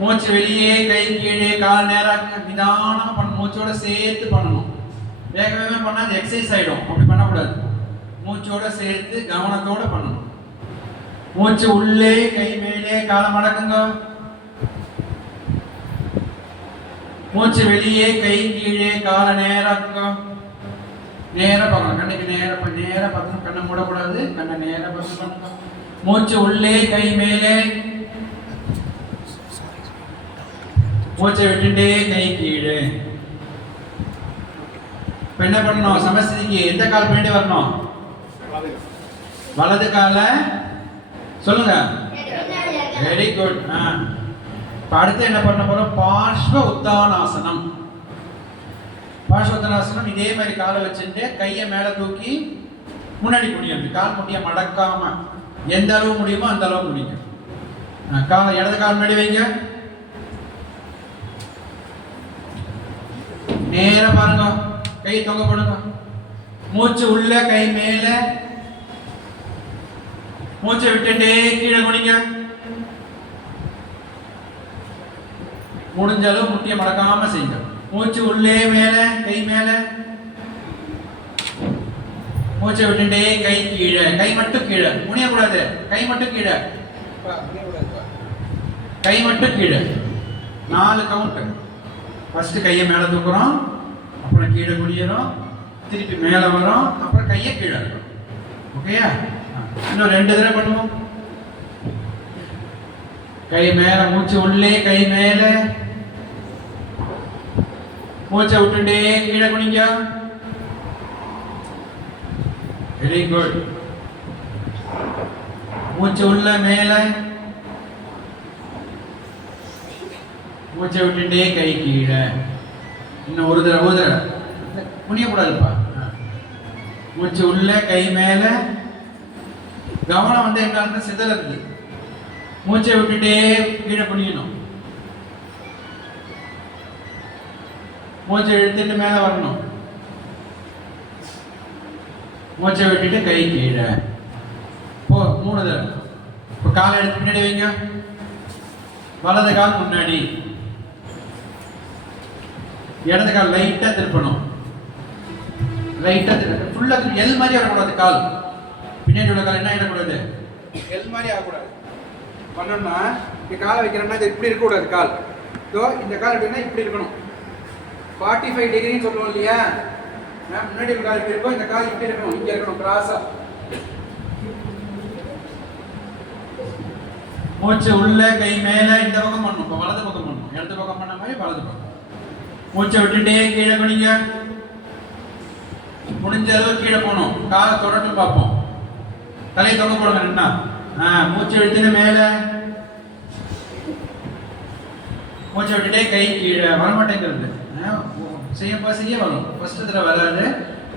மூச்சு வெளியே, கை கீழே, காலை நேராக்குங்க. நிதானமா பண்ணணும். மூச்சோட சேர்த்து பண்ணணும். வேக வேகமா பண்ணா அது எக்ஸசைஸ் ஆயிடும். அப்படி பண்ணக்கூடாது. மூச்சோட சேர்த்து கவனத்தோட பண்ணணும். மூச்சு உள்ளே, கை மேலே, காலை மடக்குங்க. மூச்சு வெளியே, கை கீழே, காலை நேராக்குங்க. நேரா பார்க்கணும். கண்ணுக்கு நேரா பார்க்கணும். கண்ணை மூடக்கூடாது. கண்ணை நேரா பார்த்து பண்ணுங்க. மூச்சு உள்ளே, கை மேலே. மூச்சை விட்டுட்டே கை கீழே. இப்ப என்ன பண்ணணும்? சமஸ்திதிக்கு எந்த கால் பின்னாடி வரணும்? வலது கால சொல்லுங்க. Very good. இப்ப அடுத்து என்ன பண்ண போறோம்? பார்ஷ்வ உத்தானாசனம். பார்ஷ்வ உத்தானாசனம் இதே மாதிரி காலை வச்சுட்டு கையை மேல தூக்கி முன்னாடி குனியணும். கால் முட்டிய மடக்காம எந்த அளவு முடியுமோ அந்த அளவு குனிங்க. காலை இடது கால் முன்னாடி வைங்க. நேரா பாருங்க. கை தொங்க போடுங்க. மூச்சு உள்ள, கை மேல. மூச்சை விட்டுட்டே கீழே குனிங்க. முடிஞ்ச அளவு முட்டிய மடக்காம செய்யுங்க. மூச்சு உள்ளே, மேல, கை மேல. மூச்சை விட்டுட்டே கை கீழே. கை மட்டும் கீழே, குனியக்கூடாது. கை மட்டும் கீழே. கை மட்டும் கீழே. 4 கவுண்ட். ஃபர்ஸ்ட் கையை மேல தூக்குறோம், அப்புறம் கீழே குனியறோம், திருப்பி மேல வரோம், அப்புறம் கையை கீழே இருக்கும். ஓகேயா? இன்னும் 2 தடவை பண்ணுவோம். கை மேல, மூச்சு உள்ளே, கை மேல. மூச்சை விட்டுட்டே கீழே குனிங்க. Very good. மூச்சு உள்ள, மேல. மூச்சை விட்டுட்டே கை கீழே. இன்னும் ஒரு தடவை குனியக்கூடாதுப்பா. மூச்சு உள்ள, கை மேல. கவனம் வந்து என்ன சிதறது. மூச்சை விட்டுட்டே கீழே குனியணும். மூச்சை இழுத்துட்டு மேல வரணும். மூச்சை விட்டுட்டு கை கீழே. 3 தடவை. இப்போ காலை எடுத்து முன்னாடி வைங்க. வலது கால் முன்னாடி, இடது கால் லைட்டா திருப்பணும். லைட்டா திருப்பணும். ஃபுல்லா எல் மாதிரி வரக்கூடாது. கால் பின்னாடி உள்ள கால் என்ன ஆகிடக்கூடாது? எல் மாதிரி ஆகக்கூடாது. பண்ணோம்னா இப்படி காலை வைக்கிறோம்னா இது இப்படி இருக்கக்கூடாது. கால் இதோ இந்த கால் எப்படின்னா இப்படி இருக்கணும். 45 டிகிரின்னு சொல்லுவோம் இல்லையா? முன்னாடி ஒரு கால் இப்படி இருக்கும், இந்த கால் இப்படி இருக்கணும். இங்க இருக்கணும் கிராஸா. மூச்சு உள்ள, கை மேல. இந்த பக்கம் பண்ணணும். இப்போ வலது பக்கம் பண்ணணும். இடது பக்கம் பண்ண மாதிரி வலது பக்கம். மூச்சை விட்டுட்டே கீழே குனிங்க. முடிஞ்ச அளவு கீழே போகணும். காலை தொடட்டும் பார்ப்போம். தலையை தொங்க போடுங்க. நின்னா மூச்சை விட்டுட்டு மேல. மூச்சை விட்டுட்டே கை கீழே. வரமாட்டேங்கிறது. செய்ய வரும். ஃபர்ஸ்ட் தடவை வராது.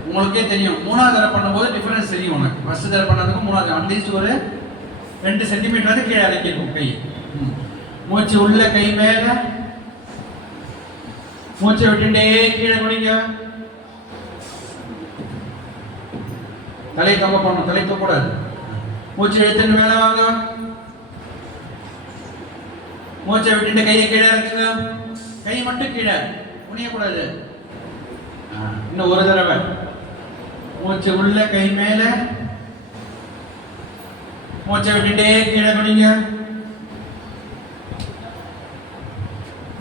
உங்களுக்கே தெரியும். 3ஆவது தடவை பண்ணும்போது டிஃபரன்ஸ் தெரியும் உனக்கு. ஃபர்ஸ்ட் தடவை பண்ணதுக்கும் 3ஆவது அட்லீஸ்ட் ஒரு 2 சென்டிமீட்டர் கீழே இறக்கிருக்கும் கை. மூச்சு உள்ள, கை மேல. மூச்சை விட்டுட்டே கீழே குனிங்க. தலை தொங்க பண்ணணும். தலை தூக்கக்கூடாது. மூச்சு இழுத்துட்டு மேல வாங்க. மூச்சை விட்டுட்டு கையை கீழே இறக்குங்க. கை மட்டும் கீழே, குனியக்கூடாது. இன்னும் ஒரு தடவை. மூச்சு உள்ள, கை மேல. மூச்சை விட்டுட்டே கீழே குனிங்க.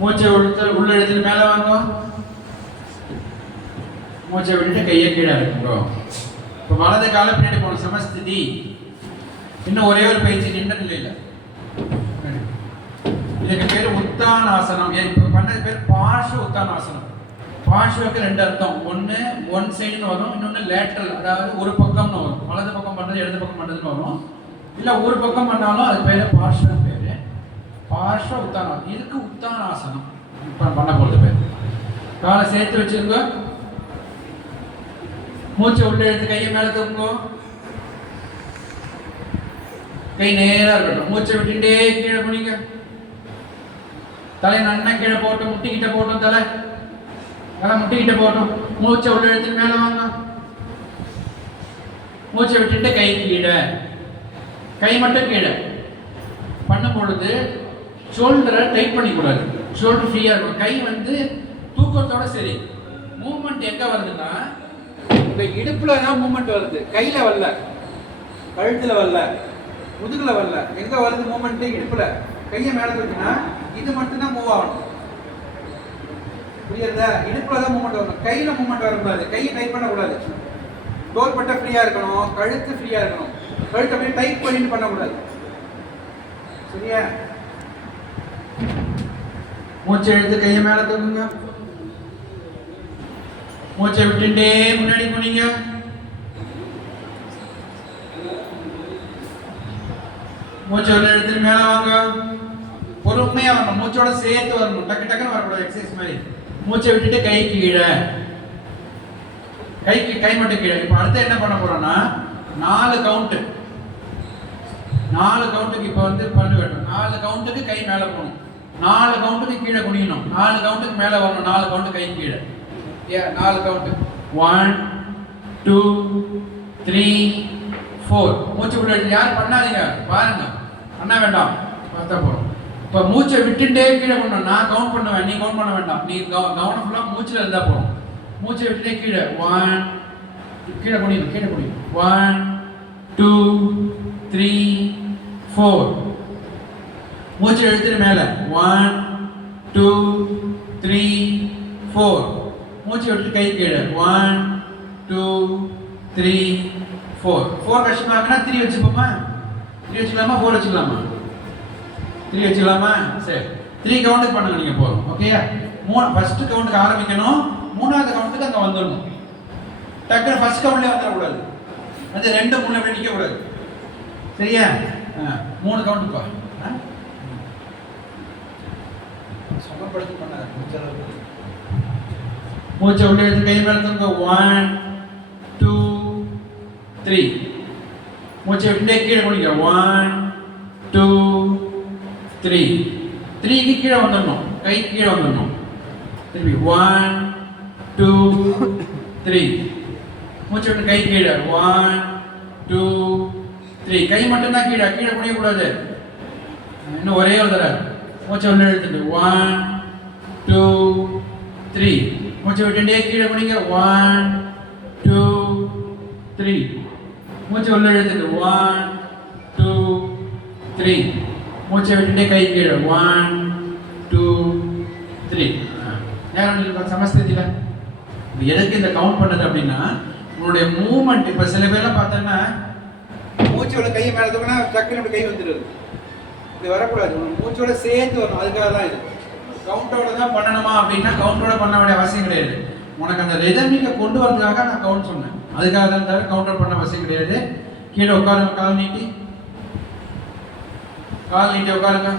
மூச்சை உள்ள எடுத்துட்டு மேல வாங்க. மூச்சை விட்டுட்டு கையை கீழே இறக்குங்க. இப்போ வலது காலை பின்னாடி போகணும். சமஸ்திதி. இன்னும் ஒரே ஒரு பயிற்சி நின்ற நிலையில. இதுக்கு பேர் உத்தானாசனம். இப்போ பண்ணது பேர் பார்ஷ்வ உத்தானாசனம். பார்ஷ்வக்கு ரெண்டு அர்த்தம். ஒன்று ஒன் சைடுன்னு வரும், இன்னொன்று லேட்ரல், அதாவது ஒரு பக்கம்னு வரும். வலது பக்கம் பண்ணுறது இடது பக்கம் பண்ணுறதுன்னு வரும். இல்லை ஒரு பக்கம் பண்ணாலும் அது பேர் பார்ஷ்வம் பேர். பார்ஷ்வ உத்தானம், இதுக்கு உத்தானாசனம் இப்போ பண்ண போகிறது பேர். காலை சேர்த்து வச்சுருங்க, மூச்சை உள்ள எடுத்து கையை மேலே தூக்குங்க, கை நேராக இருக்கட்டும். மூச்சை விட்டுட்டே கீழே குனிங்க, தலை நன்னா கீழே போட்டோம், முட்டிக்கிட்ட போட்டோம், தலை முட்டிக்கிட்ட போட்டோம். மூச்சை உள்ள எடுத்து மேலே வாங்க, மூச்சை விட்டுட்டு கை கீழே, கை மட்டும் கீழே. பண்ணும் பொழுது ஷோல்டரை டைட் பண்ணிக்கூடாது, ஷோல்டர் ஃப்ரீயாக இருக்கும். கை வந்து தூக்கத்தோட சரி. மூவ்மெண்ட் எங்கே வருதுன்னா இந்த இடுப்பில் தான் மூவ்மெண்ட் வருது, கையில் வரல, கழுத்தில் வரல, முதுகில் வரல. எங்கே வருது மூவ்மெண்ட்டு? இடுப்பில். கையை மேலே தூக்கினா இது மட்டும்தான் மூவ் ஆகணும். புரியுதா? இடுப்பில் தான் மூவ்மெண்ட் வரணும், கையில் மூவ்மெண்ட் வரக்கூடாது. கையை டைட் பண்ணக்கூடாது, தோள்பட்டை ஃப்ரீயாக இருக்கணும், கழுத்து ஃப்ரீயாக இருக்கணும். கழுத்து அப்படியே டைட் பண்ணிட்டு பண்ணக்கூடாது. சரியா? மூச்சை எடுத்து கையை மேலே தூக்குங்க, மூச்சை விட்டுட்டே முன்னாடி போனீங்க. மூச்சை உள்ள எடுத்து மேலே வாங்க, பொறுமையாக வரணும், மூச்சோட சேர்த்து வரணும், டக்கு டக்குன்னு வரக்கூடாது. எக்ஸசைஸ் மாதிரி. மூச்சை விட்டுட்டு கை கீழே, கை மட்டும் கீழே. இப்போ அடுத்து என்ன பண்ண போறோம்னா 4 கவுண்ட்டு, 4 கவுண்ட்டுக்கு இப்போ வந்து பண்ணு வேணும். 4 கவுண்ட்டுக்கு கை மேலே போகணும், 4 கவுண்ட்டுக்கு கீழே குனியணும், 4 கவுண்ட்டுக்கு மேலே வரணும், 4 கவுண்ட் கை கீழே. 4 கவுண்ட். 1 2 3 4. மூச்சு விட யார் பண்ணாதீங்க, பாருங்க, பண்ண வேண்டாம், பார்த்தா போறோம். இப்போ மூச்சை விட்டுட்டே கீழே பண்ணணும். நான் கவுண்ட் பண்ணுவேன், நீ கவுண்ட் பண்ண வேண்டாம். நீ கவனம் ஃபுல்லாக மூச்சில் இருந்தால் போகிறோம். மூச்சை விட்டுட்டே கீழே 1, கீழே குனியணும், கீழே குனியணும். 1 2 3 4. மூச்சை எடுத்துட்டு மேலே 1 2 3 4. மூச்சை விட்டு கை கீழே 1 2 3 4. 4 கஷ்டமா இருக்குன்னா 3 வச்சுப்போமா? 3 வச்சுக்கலாமா? 4 வச்சுக்கலாமா? 3 வச்சுக்கலாமா? சரி, 3 கவுண்ட்டுக்கு பண்ணுங்க நீங்கள் போதும். ஓகேயா? ஃபர்ஸ்ட் கவுண்ட்டுக்கு ஆரம்பிக்கணும், 3ஆவது கவுண்ட்டுக்கு அங்கே வந்துடணும். டக்குனு ஃபர்ஸ்ட் கவுண்ட்லேயே வந்துடக்கூடாது, வந்து 2 3 அப்படி நிற்கக்கூடாது. சரியா? 3 கவுண்ட்டுப்பா. சமப்படுத்தி பண்ண மூச்சை உள்ள எடுத்து கை மேலே தூங்க. 1 2 3. மூச்சை விட்டே கீழே குனிங்க. 1 2 3. 3க்கு கீழே வந்துடணும், கை கீழே வந்துடணும். திருப்பி 1 2 3. மூச்சை விட்டு கை கீழே 1 2 3. கை மட்டும்தான் கீழே, கீழே குனியக்கூடாது. இன்னும் ஒரே ஒரு தடவை மூச்சை உள்ள எடுத்துட்டு 1 2 3. மூச்சை விட்டுட்டே கீழே குனிங்க. 1 2 3. மூச்சை உள்ள எடுத்துட்டு 1 2 3. மூச்சை விட்டுட்டே கை கீழே 1 2 3. நேரம் சமஸ்தில எதுக்கு இந்த கவுண்ட் பண்ணது அப்படின்னா உங்களுடைய மூவ்மெண்ட். இப்போ சில பேர்லாம் பார்த்தோன்னா மூச்சோட கையை மேலே தூக்கினா டக்குன்னு கை வந்துடுது. இப்படி வரக்கூடாது, மூச்சோட சேர்த்து வரணும். அதுக்காக தான் இது கவுண்டோட தான் பண்ணணுமா அப்படின்னா கவுண்டோட பண்ண வேண்டிய அவசியம் கிடையாது. உனக்கு அந்த ரிதமிக்கை கொண்டு வரதுக்காக நான் கவுண்ட் சொன்னேன், அதுக்காக தான் தவிர கவுண்டர் பண்ண அவசியம் கிடையாது. கீழே உட்காருங்க, கால் நீட்டி உட்காருங்க.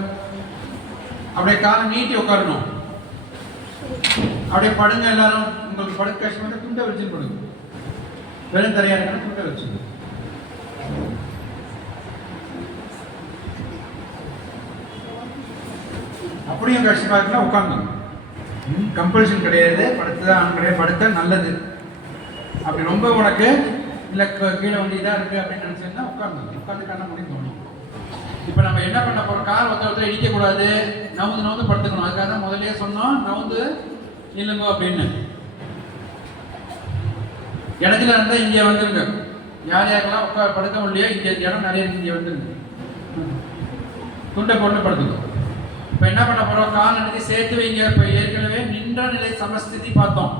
அப்படியே காலை நீட்டி உட்காரணும். அப்படியே படுங்க எல்லாரும். உங்களுக்கு படுக்க கஷ்டமா துண்டை வச்சுன்னு படுங்க. வெறும் தரையா இருக்கணும், துண்டை வச்சுங்க. அப்படியும் கஷ்டமா இருக்குன்னா உட்காந்துங்க. கம்பல்ஷன் கிடையாது, படுத்துதான் கிடையாது, படுத்த நல்லது. அப்படி ரொம்ப உனக்கு இல்லை கீழே வந்து இதாக இருக்குது அப்படின்னு நினச்சிங்கன்னா உட்காந்து கண்ண முடியும் தோணும். இப்போ நம்ம என்ன பண்ண போகிறோம், கால் ஒருத்தர் இடிக்கக்கூடாது, நவுந்து படுத்துக்கணும். அதுக்காக தான் முதலே சொன்னோம் நவுந்து இல்லைங்க அப்படின்னு. இடத்துல இருந்தால் இங்கே வந்துருங்க. யார் யாருக்கெல்லாம் படுக்க முடியலையோ இங்கே இடம் நிறைய இருக்கு, இங்கே வந்துருங்க. துண்டை போட்டு படுத்துக்கணும். இப்போ என்ன பண்ண போகிறோம், கால் நினைத்து சேர்த்து வைங்க. இப்போ ஏற்கனவே நின்ற நிலை சமஸ்திதி பார்த்தோம்,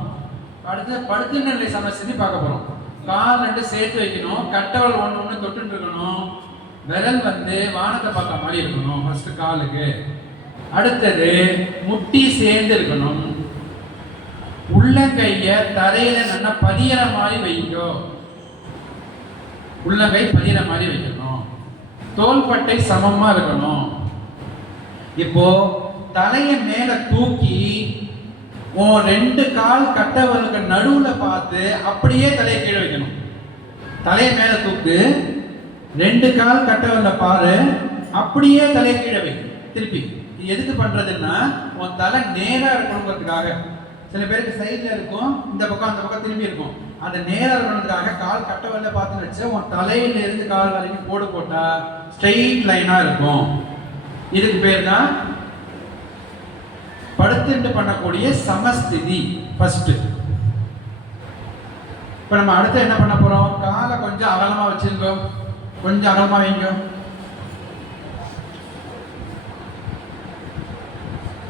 அடுத்து படுத்துன்ற நிலை சமஸ்திதி பார்க்க போகிறோம். கால் ரெண்டு சேர்த்து வைக்கணும், கட்டவல் ஒன்று தொட்டு இருக்கணும், விரல் வந்து வானத்தை பார்த்த மாதிரி இருக்கணும் ஃபர்ஸ்ட் காலுக்கு. அடுத்தது முட்டி சேர்ந்து இருக்கணும். உள்ளங்கைய தரையில நல்லா பதியற மாதிரி வைங்கோ. உள்ளங்கை பதியற மாதிரி வைக்கணும். தோள்பட்டை சமமா இருக்கணும். இப்போ தலையை மேல தூக்கி உன் 2 கால் கட்டவர்களுக்கு நடுவுல பார்த்து அப்படியே தலையை கீழே வைக்கணும். தலையை மேல தூக்கு, 2 கால் கட்டவர்ல பாரு, அப்படியே தலையை கீழே வை. திருப்பி இது எதுக்கு பண்றதுன்னா உன் தலை நேரா இருக்கணுங்கிறதுக்காக. சில பேருக்கு சைட்ல இருக்கும், இந்த பக்கம் அந்த பக்கம் திரும்பி இருக்கும். அந்த நேரா இருக்கணுங்கிறதுக்காக கால் கட்டவர்ல பார்த்து வச்சு உன் தலையில இருந்து கால் வரைக்கும் கோடு போட்டா ஸ்ட்ரெயிட் லைனா இருக்கும். இதுக்கு பேர் தான் படுத்துட்டு பண்ணக்கூடிய சமஸ்திதி. ஃபர்ஸ்ட் இப்ப நம்ம அடுத்து என்ன பண்ண போறோம்? காலை கொஞ்சம் அகலமா வச்சிருக்கோம், கொஞ்சம் அகலமா வைங்க.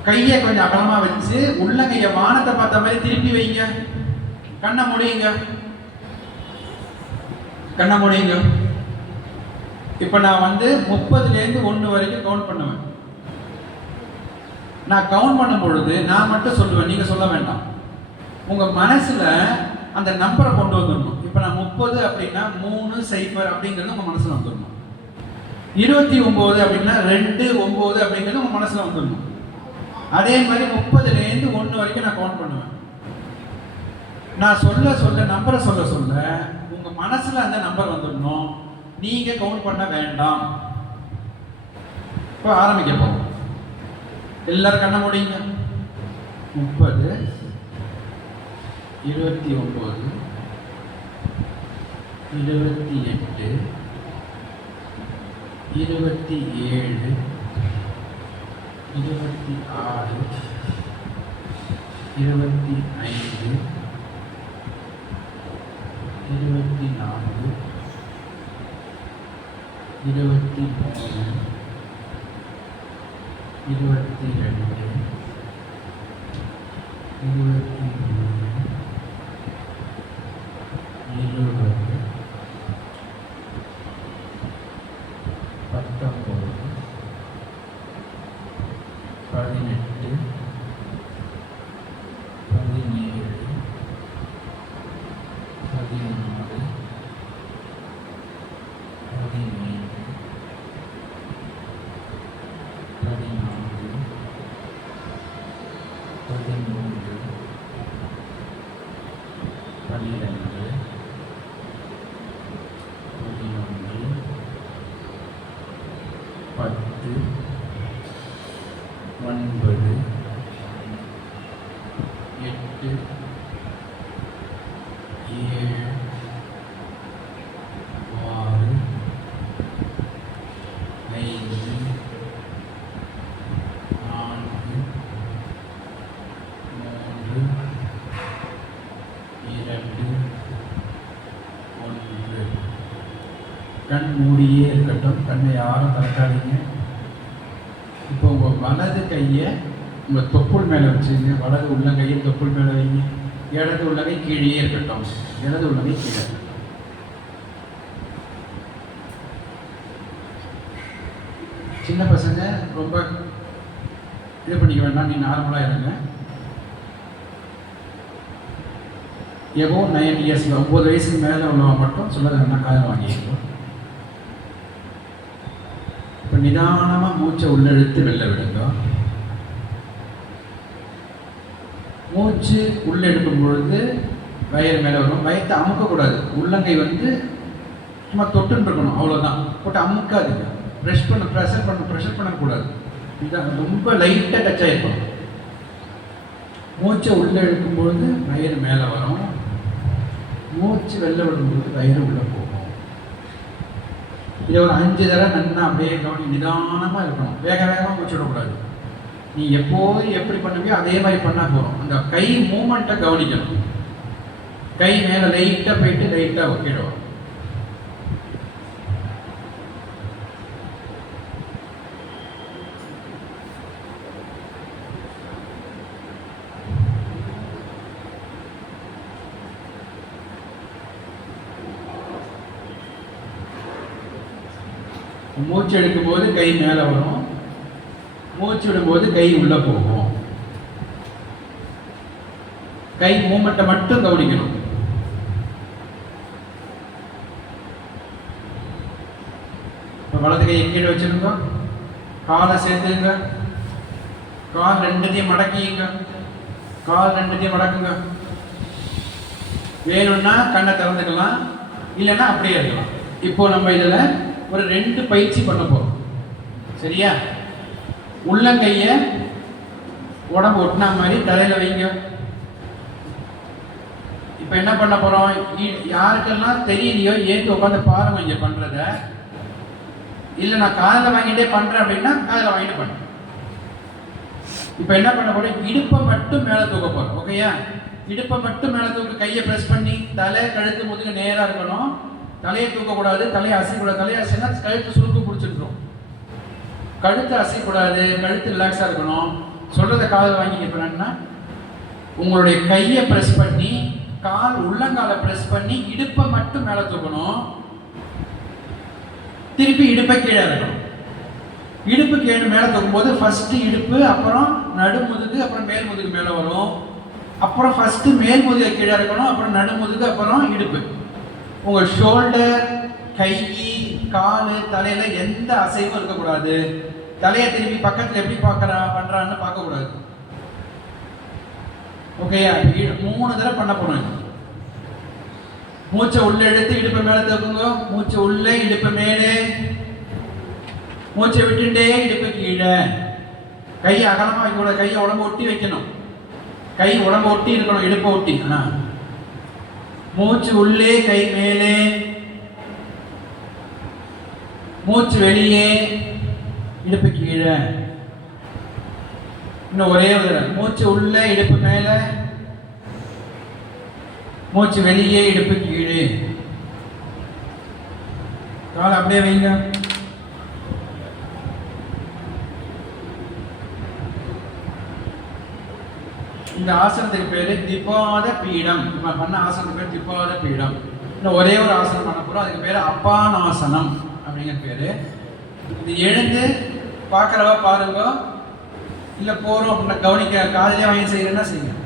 கையை கொஞ்சம் அகலமா வச்சு உள்ளங்கைய வானத்தை பார்த்த மாதிரி திருப்பி வைங்க. கண்ணை முடியுங்க, கண்ணை முடியுங்க. இப்ப நான் 30ல இருந்து 1 வரைக்கும் கவுண்ட் பண்ணுவேன். நான் கவுண்ட் பண்ணும் பொழுது நான் மட்டும் சொல்லுவேன், நீங்க சொல்ல வேண்டாம். உங்க மனசுல அந்த நம்பரை கொண்டு வந்துடணும். இப்ப நான் 30 அப்படின்னா 3 0 அப்படிங்கிறது உங்க மனசுல வந்துடணும். 29 அப்படின்னா 2 9 அப்படிங்கிறது உங்க மனசுல வந்துடணும். அதே மாதிரி 30ல இருந்து 1 வரைக்கும் நான் கவுண்ட் பண்ணுவேன். நான் சொல்ல சொல்ல நம்பரை சொல்ல சொல்ல உங்க மனசுல அந்த நம்பர் வந்துடணும். நீங்க கவுண்ட் பண்ண வேண்டாம். இப்போ ஆரம்பிக்க போறோம். எல்லாரும் கண்ண முடியுங்க. 30 29 28 27 26 25 24 23 22 கண் மூடியே இருக்கட்டும். கண்ணை யாரும் திறக்காதீங்க. இப்போ உங்கள் வலது கையை உங்கள் தொப்புள் மேலே வச்சுங்க. வலது உள்ளங்கையை தொப்புள் மேலே வைங்க. இடது உள்ளங்கை கீழே இருக்கட்டும். இடது உள்ளங்கை கீழே. சின்ன பசங்க ரொம்ப இது பண்ணிக்க வேண்டாம், நீ நார்மலாக இருங்க. எவோ 9 இயர்ஸ் 9 வயசுக்கு மேலே உள்ளவங்க மட்டும் சொல்ல வேணா காதில் வாங்கியிருக்கோம். இப்போ நிதானமாக மூச்சை உள்ளெழுத்து வெளில விடுங்க. மூச்சு உள்ளே எடுக்கும் பொழுது வயிறு மேலே வரும். வயிற்றை அமுக்கக்கூடாது. உள்ளங்கை சும்மா தொட்டுன்னு இருக்கணும், அவ்வளோதான். போட்டு அமுக்காதுங்க. ப்ரெஷர் பண்ணக்கூடாது. இதுதான் ரொம்ப லைட்டாக டச் ஆகிருக்கும். மூச்சை உள்ளே எடுக்கும்பொழுது வயிறு மேலே வரும். மூச்சு வெளில விடும்பொழுது வயிறு உள்ளே போகும். இதை ஒரு 5 தடவை நன்னா அப்படியே கவனி. நிதானமாக இருக்கணும். வேகமாக மூச்சு விடக்கூடாது. நீ எப்போது எப்படி பண்ணுவியோ அதே மாதிரி பண்ணால் போகிறோம். அந்த கை மூமெண்ட்டை கவனிக்கணும். கை மேலே லைட்டாக போயிட்டு லைட்டாக கீழே வரும். மூச்சு எடுக்கும்போது கை மேலே வரும். மூச்சு விடும்போது கை உள்ளே போகும். கை மூமெண்ட்டை மட்டும் கவனிக்கணும். இப்போ வலது கையை கீழே வச்சிருங்க, காலை சேர்த்துங்க, கால் ரெண்டுத்தையும் மடக்கிங்க, கால் ரெண்டுத்தையும் மடக்குங்க. வேணும்னா கண்ணை திறந்துக்கலாம், இல்லைன்னா அப்படியே இருக்கலாம். இப்போ நம்ம இதில் ஒரு 2 பயிற்சி பண்ண போகிறோம். சரியா? உள்ளங்கைய உடம்பு ஒட்டினா மாதிரி தலையில வைங்க. இப்போ என்ன பண்ண போகிறோம், யாருக்கெல்லாம் தெரியலையோ ஏற்று உட்காந்து பாருங்க இங்கே பண்ணுறத. இல்லை நான் காதில் வாங்கிட்டே பண்ணுறேன் அப்படின்னா காதில் வாங்கிட்டு பண்ணுறேன். இப்போ என்ன பண்ண போகிறோம், இடுப்பை மட்டும் மேலே தூக்க போகிறோம். ஓகேயா? இடுப்பை மட்டும் மேலே தூக்க, கையை ப்ரெஸ் பண்ணி தலை கழுத்து முதுகு நேராக இருக்கணும். தலையை தூக்கக்கூடாது, தலையை அசைக்கூடாது. தலையை அசைனா கழுத்து சுருக்கு பிடிச்சிட்டுரும். கழுத்து அசைக்கூடாது, கழுத்து ரிலாக்ஸாக இருக்கணும். சொல்கிறத காதில் வாங்கி எப்படின்னா, உங்களுடைய கையை ப்ரெஸ் பண்ணி கால் உள்ளங்காலை ப்ரெஸ் பண்ணி இடுப்பை மட்டும் மேலே தூக்கணும். திருப்பி இடுப்பை கீழே இருக்கணும். இடுப்பு கீழே மேலே தூக்கும்போது ஃபர்ஸ்ட் இடுப்பு, அப்புறம் நடுமுதுகு, அப்புறம் மேல் முதுகு மேலே வரும். அப்புறம் ஃபர்ஸ்ட் மேல் முதுகு கீழே இருக்கணும், அப்புறம் நடுமுதுகு, அப்புறம் இடுப்பு. உங்கள் ஷோல்டர், கை, கால், தலையில எந்த அசைவும் இருக்கக்கூடாது. தலையை திருப்பி பக்கத்தில் எப்படி பண்றான்னு பார்க்கக்கூடாது. ஓகேயா? 3 தடவை பண்ண போறோம். மூச்சை உள்ள எடுத்து இடுப்பை மேலே தூக்குங்க. மூச்சை உள்ளே, இடுப்பு மேலே. மூச்சை விட்டுட்டே இடுப்பு கீழே. கையை அகலமாக வைக்கக்கூடாது, கையை உடம்பு ஒட்டி வைக்கணும். கை உடம்பு ஒட்டி இருக்கணும், இடுப்பை ஒட்டி. மூச்சு உள்ளே, கை மேலே. மூச்சு வெளியே, இடுப்பு கீழே. இன்னும் ஒரே ஒரு தடவை. மூச்சு உள்ள, இடுப்பு மேலே. மூச்சு வெளியே, இடுப்பு கீழே. காலை அப்படியே வைங்க. இந்த ஆசனத்துக்கு பேரு திபாத பீடம். நம்ம பண்ண ஆசனத்துக்கு பேர் திபாத பீடம். இன்னும் ஒரே ஒரு ஆசனம் பண்ண போறோம், அதுக்கு பேரு அப்பானாசனம் அப்படிங்கிற பேரு. இது எழுந்து பார்க்குறவா பாருங்க, இல்லை போகிறோம் அப்படின்னா கவனிக்க, காதலே வாங்கி செய்யறேன்னா செய்யுங்க.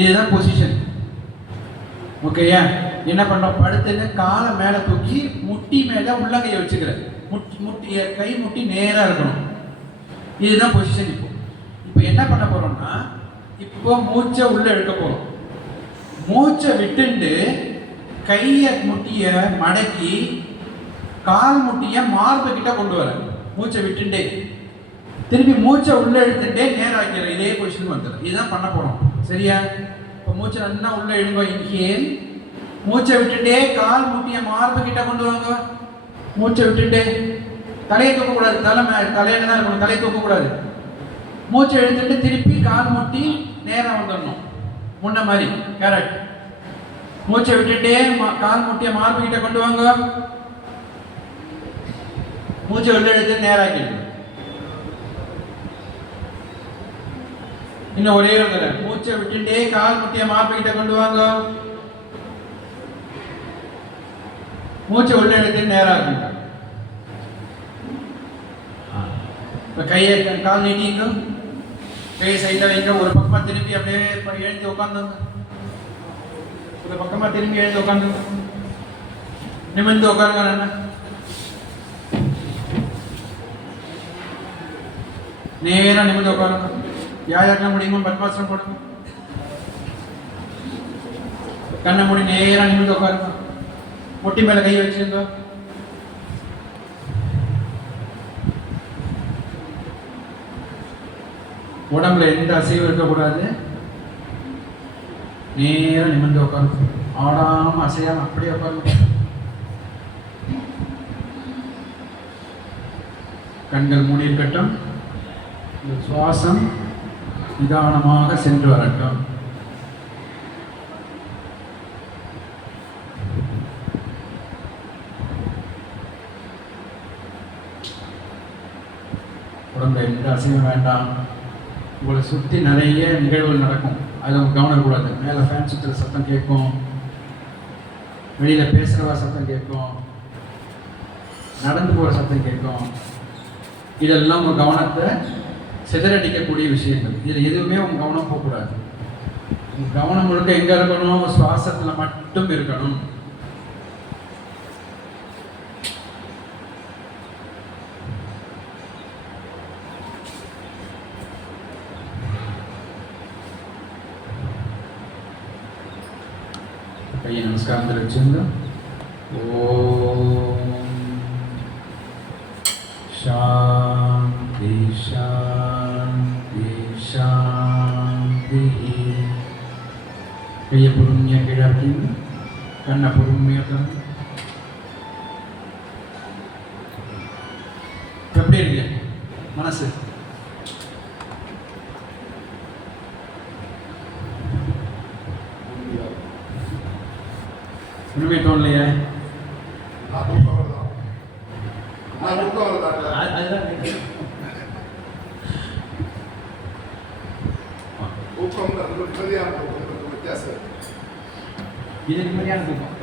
இதுதான் பொசிஷன். ஓகேயா? என்ன பண்ணோம், படுத்துன்னு காலை மேலே தூக்கி முட்டி மேலே உள்ளங்கையை வச்சுக்கிற. கை முட்டி நேராக இருக்கணும். இதுதான் பொசிஷன். இப்போ என்ன பண்ண போறோம்னா, இப்போ மூச்சை உள்ள எடுக்க போறோம். மூச்சை விட்டுண்டு கையை முட்டிய மடக்கி கால் முட்டிய மார்பு கிட்ட கொண்டு வர. மூச்சை விட்டுண்டே திருப்பி மூச்சை உள்ள எடுத்துட்டே நேரம் வைக்கிற. இதே பொசிஷன் வந்துடும். இதுதான் பண்ண போறோம். சரியா? இப்போ மூச்சை நல்லா உள்ள எடுங்க. இன்ஹேல். மூச்சை விட்டுட்டே கால் முட்டிய மார்பு கிட்ட கொண்டு வாங்க. மூச்சை விட்டுட்டே தலையை தூக்கக்கூடாது, தலையில தான் இருக்கணும், தலையை தூக்கக்கூடாது. மூச்சை எடுத்துட்டு திருப்பி கால் முட்டி நேரம் வந்துடணும், முன்ன மாதிரி. கரெக்ட். மூச்சை விட்டுட்டே கால் முட்டிய மார்பு கிட்ட கொண்டு வாங்க. மூச்சை உள்ள எடுத்து நேராக்கிடுங்க. இன்னும் ஒரே ஒரு தடவை. மூச்சை விட்டுட்டே கால் முட்டிய மார்பு கிட்ட கொண்டு வாங்க. மூச்சை உள்ள எடுத்து நேராக்குங்க. இப்போ கையை கால் நீட்டிங்க, கையை சைடில் வைங்க. ஒரு பக்கமாக திருப்பி அப்படியே எழுந்து உட்காந்துங்க. ஒரு பக்கமாக திரும்பி எழுந்து உட்காந்துங்க. நிமிர்ந்து உட்காருங்க. என்ன நேராக நிமிர்ந்து உட்காருங்க. யாருக்கெல்லாம் முடியுமோ பத்மாசனம் போடுங்க. கண்ணை மூடி நேராக நிமிர்ந்து உட்காருங்க. முட்டி மேலே கை வச்சுருங்க. உடம்புல எந்த அசைவும் இருக்கக்கூடாது. நேரம் நிமிர்ந்து உட்காருங்க. ஆடாம அசையாம அப்படியே உட்காருங்க. கண்கள் மூடி இருக்கட்டும். சுவாசம் நிதானமாக சென்று வரட்டும். உடம்புல எந்த அசைவும் வேண்டாம். உங்களை சுற்றி நிறைய நிகழ்வுகள் நடக்கும், அதில் உங்கள் கவனம் இருக்கக்கூடாது. மேலே ஃபேன் சுற்றுற சத்தம் கேட்கும், வெளியில் பேசுகிறவா சத்தம் கேட்கும், நடந்து போகிற சத்தம் கேட்கும். இதெல்லாம் உங்கள் கவனத்தை சிதறடிக்கக்கூடிய விஷயங்கள். இதில் எதுவுமே உங்கள் கவனம் போகக்கூடாது. உங்கள் கவனம் முழுக்க எங்கே இருக்கணும்? சுவாசத்தில் மட்டும் இருக்கணும். கையை நமஸ்காரத்தில் வச்சுருங்க. ஓம் சாந்தி சாந்தி சாந்தி. கையை பொறுமையாக கீழாக்கிங்க, கண்ணை பொறுமையாக திறந்து. எப்படி இருக்கு மனசு? ஒன்றுமே தோணலையே? அதுதான் இது நிம்மதியான தூக்கம்.